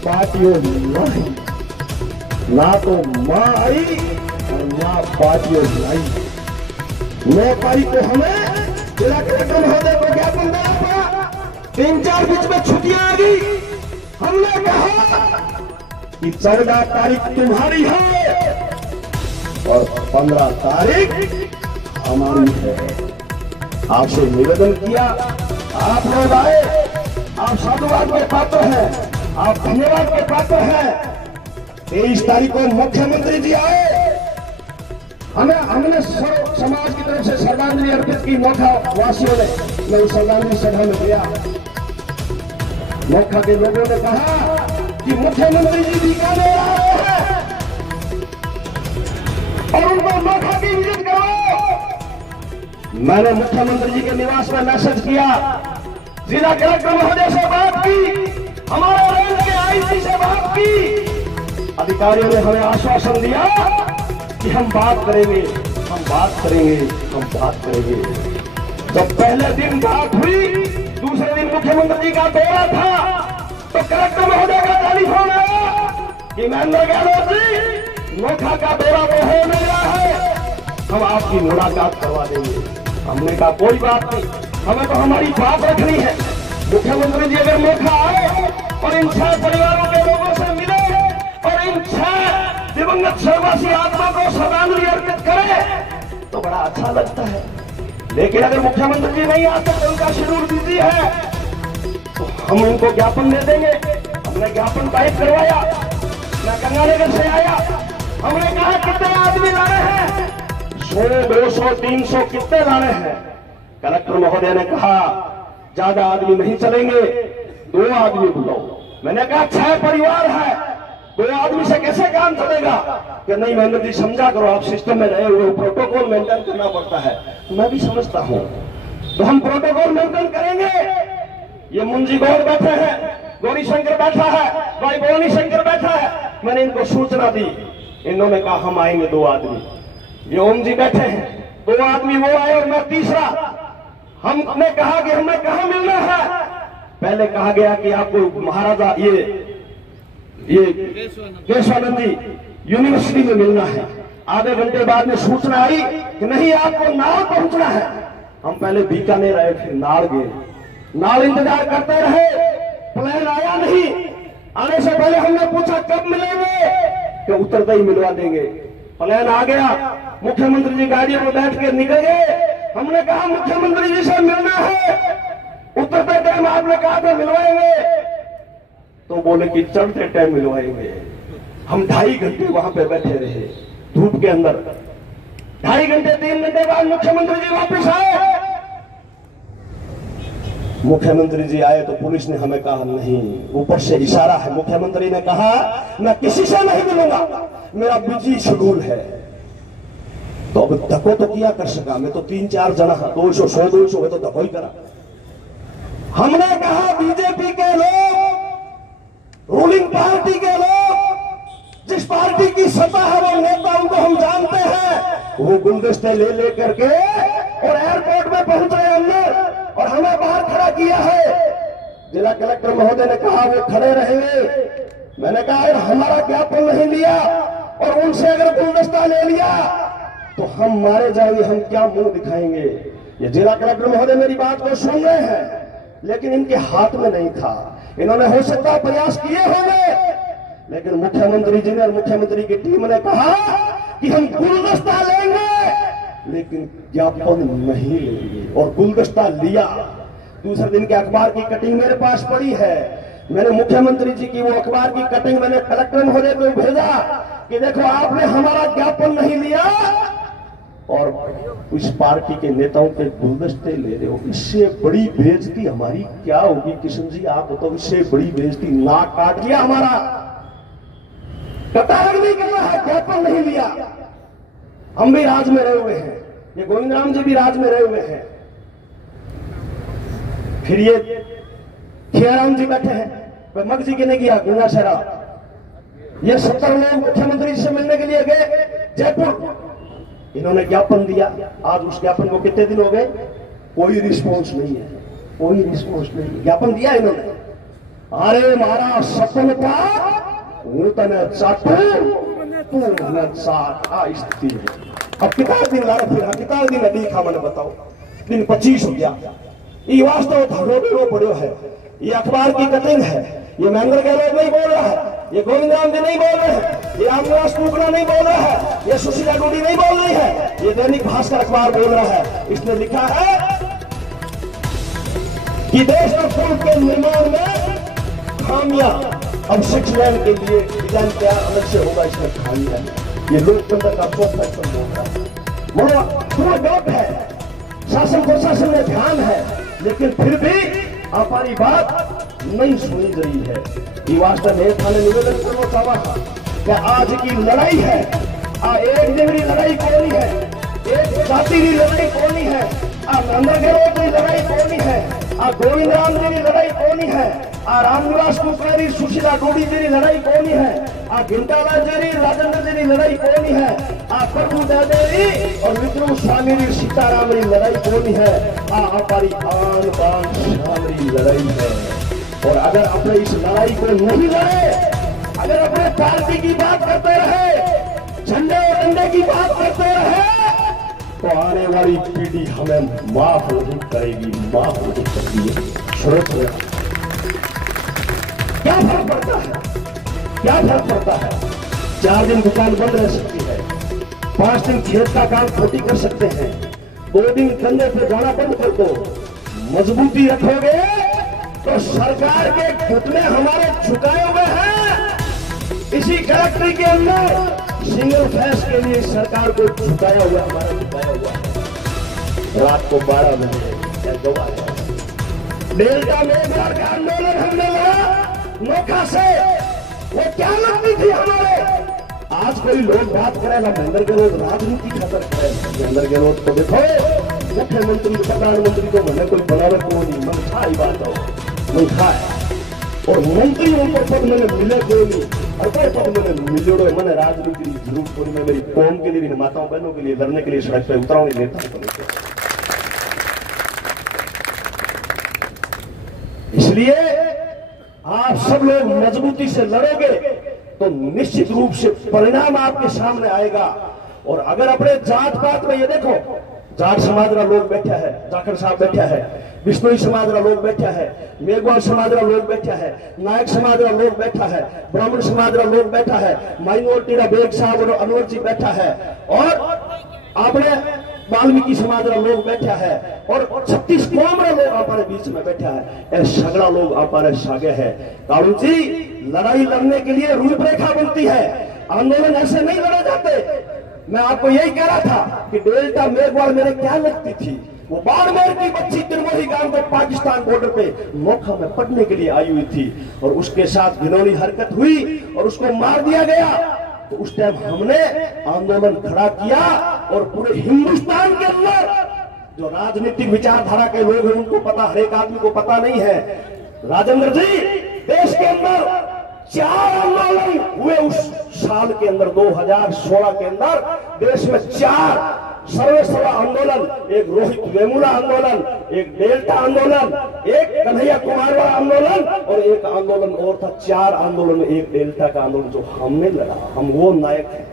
पार्टियों नहीं, ना तो माँ आई और ना पार्टियों नहीं। 9 तारीख को हमें जिला कलेक्टर महोदय को ज्ञापन देना पड़ा। 3-4 बीच में छुट्टियां आ गई। हमने कहा कि 14 तारीख तुम्हारी है और 15 तारीख हमारी है। आपसे निवेदन किया, आप लोग आए, आप साधुवाद के पात्र हैं, आप धन्यवाद के पात्र हैं। 23 तारीख को मुख्यमंत्री जी आए, हमने समाज की तरफ से श्रद्धांजलि अर्पित की। मोखा वासियों ने, मैं उस श्रद्धांजलि सभा में गया। मोखा के लोगों ने कहा कि मुख्यमंत्री जी बीकानेर आ रहे हैं और उनको मोखा की विजिट करो। मैंने मुख्यमंत्री जी के निवास में मैसेज किया, जिला कलेक्टर महोदय से बात की, हमारे रेंज के आईसी से बात की। अधिकारियों ने हमें आश्वासन दिया कि हम बात करेंगे, हम बात करेंगे, हम बात करेंगे। जब पहले दिन बात हुई, दूसरे दिन मुख्यमंत्री जी का दौरा था तो कलेक्टर महोदय का टेलीफोन आया कि महेंद्र गहलोत जी नोखा का दौरा तो हो नहीं रहा है, हम आपकी मुलाकात करवा देंगे। हमने कहा कोई बात नहीं, हमें तो हमारी बात रखनी है। मुख्यमंत्री जी अगर नोखा आए और इन 6 परिवारों के लोगों से मिले और इन 6 दिवंगत स्वर्गवासी आत्मा को श्रद्धांजलि अर्पित करें तो बड़ा अच्छा लगता है। लेकिन अगर मुख्यमंत्री जी नहीं आते तो उनका शेड्यूल बिजी है तो हम उनको ज्ञापन दे देंगे। हमने ज्ञापन टाइप करवाया, मैं गंगानगर से आया, हमने कहा कितने आदमी लाने हैं, 100, 200, 300 कितने लाने हैं। कलेक्टर महोदय ने कहा ज्यादा आदमी नहीं चलेंगे, 2 आदमी बुलाओ। मैंने कहा 6 परिवार है, 2 आदमी से कैसे काम चलेगा? कि नहीं महेंद्र जी समझा करो, आप सिस्टम में रहे हुए, प्रोटोकॉल मेंटेन करना पड़ता है। तो मैं भी समझता हूं, तो हम प्रोटोकॉल मेंटेन करेंगे। ये मुंजी गौर बैठे हैं, गौरी शंकर बैठा है, भाई भवानी शंकर बैठा है, मैंने इनको सूचना दी, इन्होंने कहा हम आएंगे 2 आदमी। ये ओम जी बैठे हैं, 2 आदमी वो आए और मैं तीसरा। हमने कहा कि हमें कहां मिलना है? पहले कहा गया कि आपको महाराजा ये केशवानंद जी यूनिवर्सिटी में मिलना है। आधे घंटे बाद में सूचना आई कि नहीं आपको नाड़ पहुंचना है। हम पहले बीकानेर आए, फिर नाड़ गए, नाड़ इंतजार करते रहे, प्लेन आया नहीं। आने से पहले हमने पूछा कब मिलेंगे, कि उतरते ही मिलवा देंगे। प्लेन आ गया, मुख्यमंत्री जी गाड़ी में बैठ के निकल गए। हमने कहा मुख्यमंत्री जी से मिलना है, उतरते टाइम आपने कहा था मिलवाएंगे, तो बोले कि चढ़ते टाइम मिलवाएंगे। हम 2.5 घंटे वहां पे बैठे रहे धूप के अंदर। 2.5 घंटे 3 घंटे बाद मुख्यमंत्री जी वापस आए। मुख्यमंत्री जी आए तो पुलिस ने हमें कहा नहीं, ऊपर से इशारा है। मुख्यमंत्री ने कहा मैं किसी से नहीं मिलूंगा, मेरा बिजी शेड्यूल है। तो अब धक्को तो किया कर सका, मैं तो 3-4 जना 200 100 200 है तो धक्को ही करा। हमने कहा बीजेपी के लोग, रूलिंग पार्टी के लोग, जिस पार्टी की सत्ता है वो नेता, उनको हम जानते हैं, वो गुलदस्ते ले लेकर के और एयरपोर्ट में पहुंचे अंदर और हमें बाहर खड़ा किया है। जिला कलेक्टर महोदय ने कहा वो खड़े रहेंगे। मैंने कहा हमारा ज्ञापन नहीं लिया और उनसे अगर गुलदस्ता ले लिया तो हम मारे जाएंगे, हम क्या मुंह दिखाएंगे। ये जिला कलेक्टर महोदय मेरी बात को सुन रहे हैं, लेकिन इनके हाथ में नहीं था। इन्होंने हो सकता है प्रयास किए होंगे, लेकिन मुख्यमंत्री जी ने और मुख्यमंत्री की टीम ने कहा कि हम गुलदस्ता लेंगे लेकिन ज्ञापन नहीं लेंगे, और गुलदस्ता लिया। दूसरे दिन के अखबार की कटिंग मेरे पास पड़ी है। मैंने मुख्यमंत्री जी की वो अखबार की कटिंग मैंने कलेक्टर महोदय को भेजा कि देखो आपने हमारा ज्ञापन नहीं लिया और इस पार्टी के नेताओं के गुलदस्ते ले रहे हो। इससे बड़ी बेइज्जती हमारी क्या होगी किशन जी, आप बताओ। इससे बड़ी बेइज्जती, नाक काट लिया हमारा, कटार नहीं करना है, ज्ञापन नहीं लिया। हम भी राज में रहे हुए हैं, ये गोविंद राम जी भी राज में रहे हुए हैं। फिर ये खियाराम जी बैठे हैं, मग जी के ने किया गुंगा शराब। ये 70 लोग मुख्यमंत्री जी से मिलने के लिए गए जयपुर, इन्होंने ज्ञापन दिया। आज उस ज्ञापन को कितने दिन हो गए, कोई रिस्पॉन्स नहीं है, कोई रिस्पॉन्स नहीं। ज्ञापन दिया इन्होंने, अरे मारा सपन का तने चाटू तू मन साथ आ स्थिति है। अब कितना दिन ला फिर कितना दिन अभी खा मैंने बताओ, दिन 25 हो गया। ये वास्तव धरो पड़ो है, ये अखबार की कटिंग है। ये महेंद्र गहलोत नहीं बोल रहा है, ये गोविंद राम जी नहीं बोल रहे हैं, ये रामनिवास कुकड़ा नहीं बोल रहा है, ये सुशीला डोडी नहीं बोल रही है, ये दैनिक भास्कर अखबार बोल रहा है। इसने लिखा है कि देश और पुल के निर्माण में खामियां, अब 6 लेन के लिए डिजाइन तैयार अलग से होगा, इसमें खामियां। ये लोकतंत्र का प्रोफेक्शन बोल रहा है। पूरा गलत है, शासन प्रशासन में ध्यान है, लेकिन फिर भी हमारी बात नहीं सुनी गई है। ये वास्तव में थाने निवेदन करना चाहा था कि आज की लड़ाई है, एक दिवरी लड़ाई कोनी है, एक जाति की लड़ाई कोनी है, महेंद्र गहलोत की लड़ाई कोनी है, गोविंद राम जी की लड़ाई कोनी है, रामनिवास कुकड़ा सुशीला डोडी जी की लड़ाई कोनी है, आ घंटाला जेरी राजेंद्र जी लड़ाई कोनी है, आ प्रभु दादेरी और विक्रम स्वामी जी सीताराम की लड़ाई कोनी है, आ हमारी आन बान शान की लड़ाई है। और अगर अपने इस लड़ाई को नहीं लड़े, अगर अपने पार्टी की बात करते रहे, झंडे और डंडे की बात करते रहे, तो आने वाली पीढ़ी हमें माफ नहीं करेगी, माफ नहीं करेगी। क्या फर्क पड़ता है, क्या फर्क पड़ता है? 4 दिन दुकान बंद रह सकती है, 5 दिन खेत का काम खोटी कर सकते हैं, 2 दिन कंधे पे जाना बंद कर दो। मजबूती रखोगे तो सरकार के घुटने हमारे झुकाए हुए हैं। इसी कलेक्ट्री के अंदर सिंगल फेस के लिए सरकार को झुकाया हुआ, हमारा झुकाया हुआ है। रात को 12 बजे डेल्टा मेघवाल का आंदोलन हमने लड़ा नोखा से, वो क्या लगती थी हमारे। आज कोई लोग बात करेगा महेंद्र गहलोत राजनीति खतर करे, महेंद्र गहलोत को देखो मुख्यमंत्री प्रधानमंत्री को मैंने कोई बनावट को नहीं, मन था ही बात हो, मन था है। और मंत्री ऊपर पद मैंने मिले कोई नहीं, अगर पद मैंने मिले मैंने राजनीति की जरूरत पड़ी, मैं मेरी कौम के लिए भी, माताओं बहनों के लिए लड़ने के लिए सड़क पे उतराऊंगी, नेताओं को लेकर। इसलिए आप सब लोग मजबूती से लड़ोगे तो निश्चित रूप से परिणाम आपके सामने आएगा। और अगर अपने जात पात में ये देखो, जाट समाज का लोग बैठा है, जाखड़ साहब बैठा है, बिश्नोई समाज का लोग बैठा है, मेघवाल समाज का लोग बैठा है, नायक समाज का लोग बैठा है, ब्राह्मण समाज का लोग बैठा है, माइनॉरिटी का बेग साहब और अनवर जी बैठा है, और आपने वाल्मीकि समाज का लोग बैठा है, और 36 कौम का लोग हमारे बीच में बैठा है। ऐसे सगड़ा लोग हमारे सागे है। कालू जी, लड़ाई लड़ने के लिए रूपरेखा बनती है, आंदोलन ऐसे नहीं लड़े जाते। मैं आपको यही कह रहा था कि डेल्टा मेघवाल मेरे क्या लगती थी, वो बाड़मेर की बच्ची तिरमोही गांव में पाकिस्तान बॉर्डर पे नोखा में पढ़ने के लिए आई हुई थी, और उसके साथ घिनौनी हरकत हुई और उसको मार दिया गया। तो उस टाइम हमने आंदोलन खड़ा किया, और पूरे हिंदुस्तान के अंदर जो राजनीतिक विचारधारा के लोग हैं उनको पता, हर एक आदमी को पता नहीं है। राजेंद्र जी, देश के अंदर 4 आंदोलन हुए उस साल के अंदर, 2016 के अंदर देश में 4 सर्वेसर्वा आंदोलन, एक रोहित वेमुला आंदोलन, एक डेल्टा आंदोलन, एक कन्हैया कुमार आंदोलन, और एक आंदोलन और था। 4 आंदोलन में एक डेल्टा का आंदोलन जो हमने लड़ा, हम वो नायक हैं।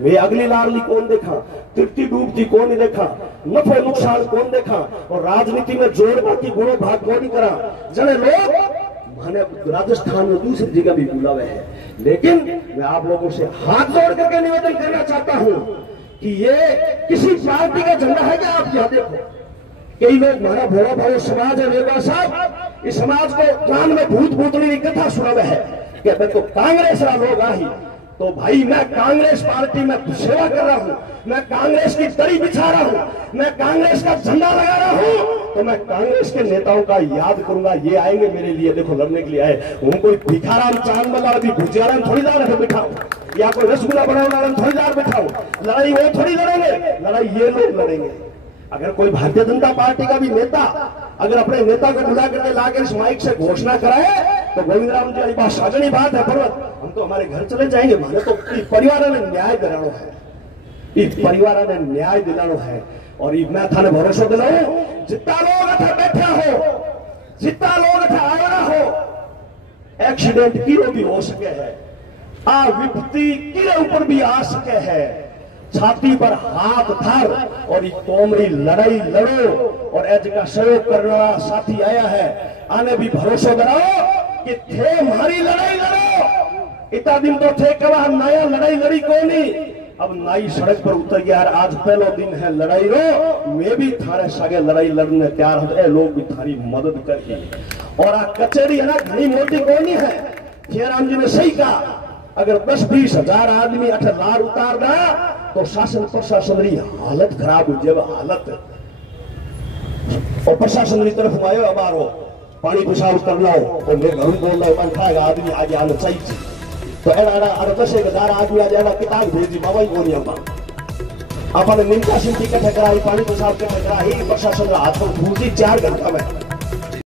वे अगली लाडली कौन देखा, तृप्ति डूबती कौन देखा, नफे नुकसान कौन देखा, और राजनीति में जोड़ बाकी गुणों भाग कौन नहीं करा। जने लोग मैंने राजस्थान में दूसरी जगह भी बुलावे हैं, लेकिन मैं आप लोगों से हाथ जोड़ करके निवेदन करना चाहता हूं कि ये किसी पार्टी का झंडा है क्या? आप यहाँ देखो, कई लोग हमारा भोला भाव समाज है, मेघवाल साहब, इस समाज को कान में भूत भूतनी की कथा सुनावे है कि मैं तो कांग्रेस का लोग आई, तो भाई मैं कांग्रेस पार्टी में सेवा कर रहा हूं, मैं कांग्रेस की दरी बिछा रहा हूं, मैं कांग्रेस का झंडा लगा रहा हूं, तो मैं कांग्रेस के नेताओं का याद करूंगा। ये आएंगे मेरे लिए, देखो लड़ने के लिए आए। वो कोई भिखाराम चांद वाला अभी भुजियाराम थोड़ी दार है बिठाओ, या कोई रसगुल्ला बनाने वाला थोड़ी दार बिठाओ। लड़ाई वो थोड़ी लड़ेंगे, लड़ाई ये लोग लड़ेंगे। अगर कोई भारतीय जनता पार्टी का भी नेता अगर अपने नेता को बुला करके लाकर इस माइक से घोषणा कराए तो गोविंद राम जी वाली बात साजनी बात है, पर्वत हम तो हमारे घर चले जाएंगे। मैंने तो परिवार ने न्याय दिलानो है, इस परिवार ने न्याय दिलानो है। और मैं थाने भरोसा दिलाऊं, जितना लोग अठे बैठे हो, जितना लोग अठे आया हो, एक्सीडेंट की भी हो सके है, आ विपत्ति की ऊपर भी आ सके है। छाती पर हाथ धर और ये कौमरी लड़ाई लड़ो, और एज का सहयोग करने वाला साथी आया है, आने भी भरोसा दिलाओ कि थे हमारी लड़ाई लड़ो। इतना दिन तो थे कहा नया लड़ाई लड़ी कौन नहीं, अब नई सड़क पर उतर गया। आज पहला दिन है लड़ाई रो, मैं भी थारे सगे लड़ाई लड़ने तैयार हो, लोग भी थारी मदद करिए। और आ कचहरी है ना, घनी मोटी कौन नहीं है। जयराम जी ने सही कहा, अगर 10-20 हजार आदमी अठ लार उतार रहा तो शासन प्रशासन की हालत खराब हो जाए, हालत। और प्रशासन की तरफ आयो अबारो पानी पेशाब करना हो और मेरे घर बोल रहा है खाएगा आदमी आगे आना चाहिए, तो अरे 10,000 आदमी आ जाएगा, किताब भेजी बाबा ही बोली अपने निमका सिंधी कट्ठे कराई, पानी पेशाब कट्ठे कराई, प्रशासन का हाथ में 4 घंटा में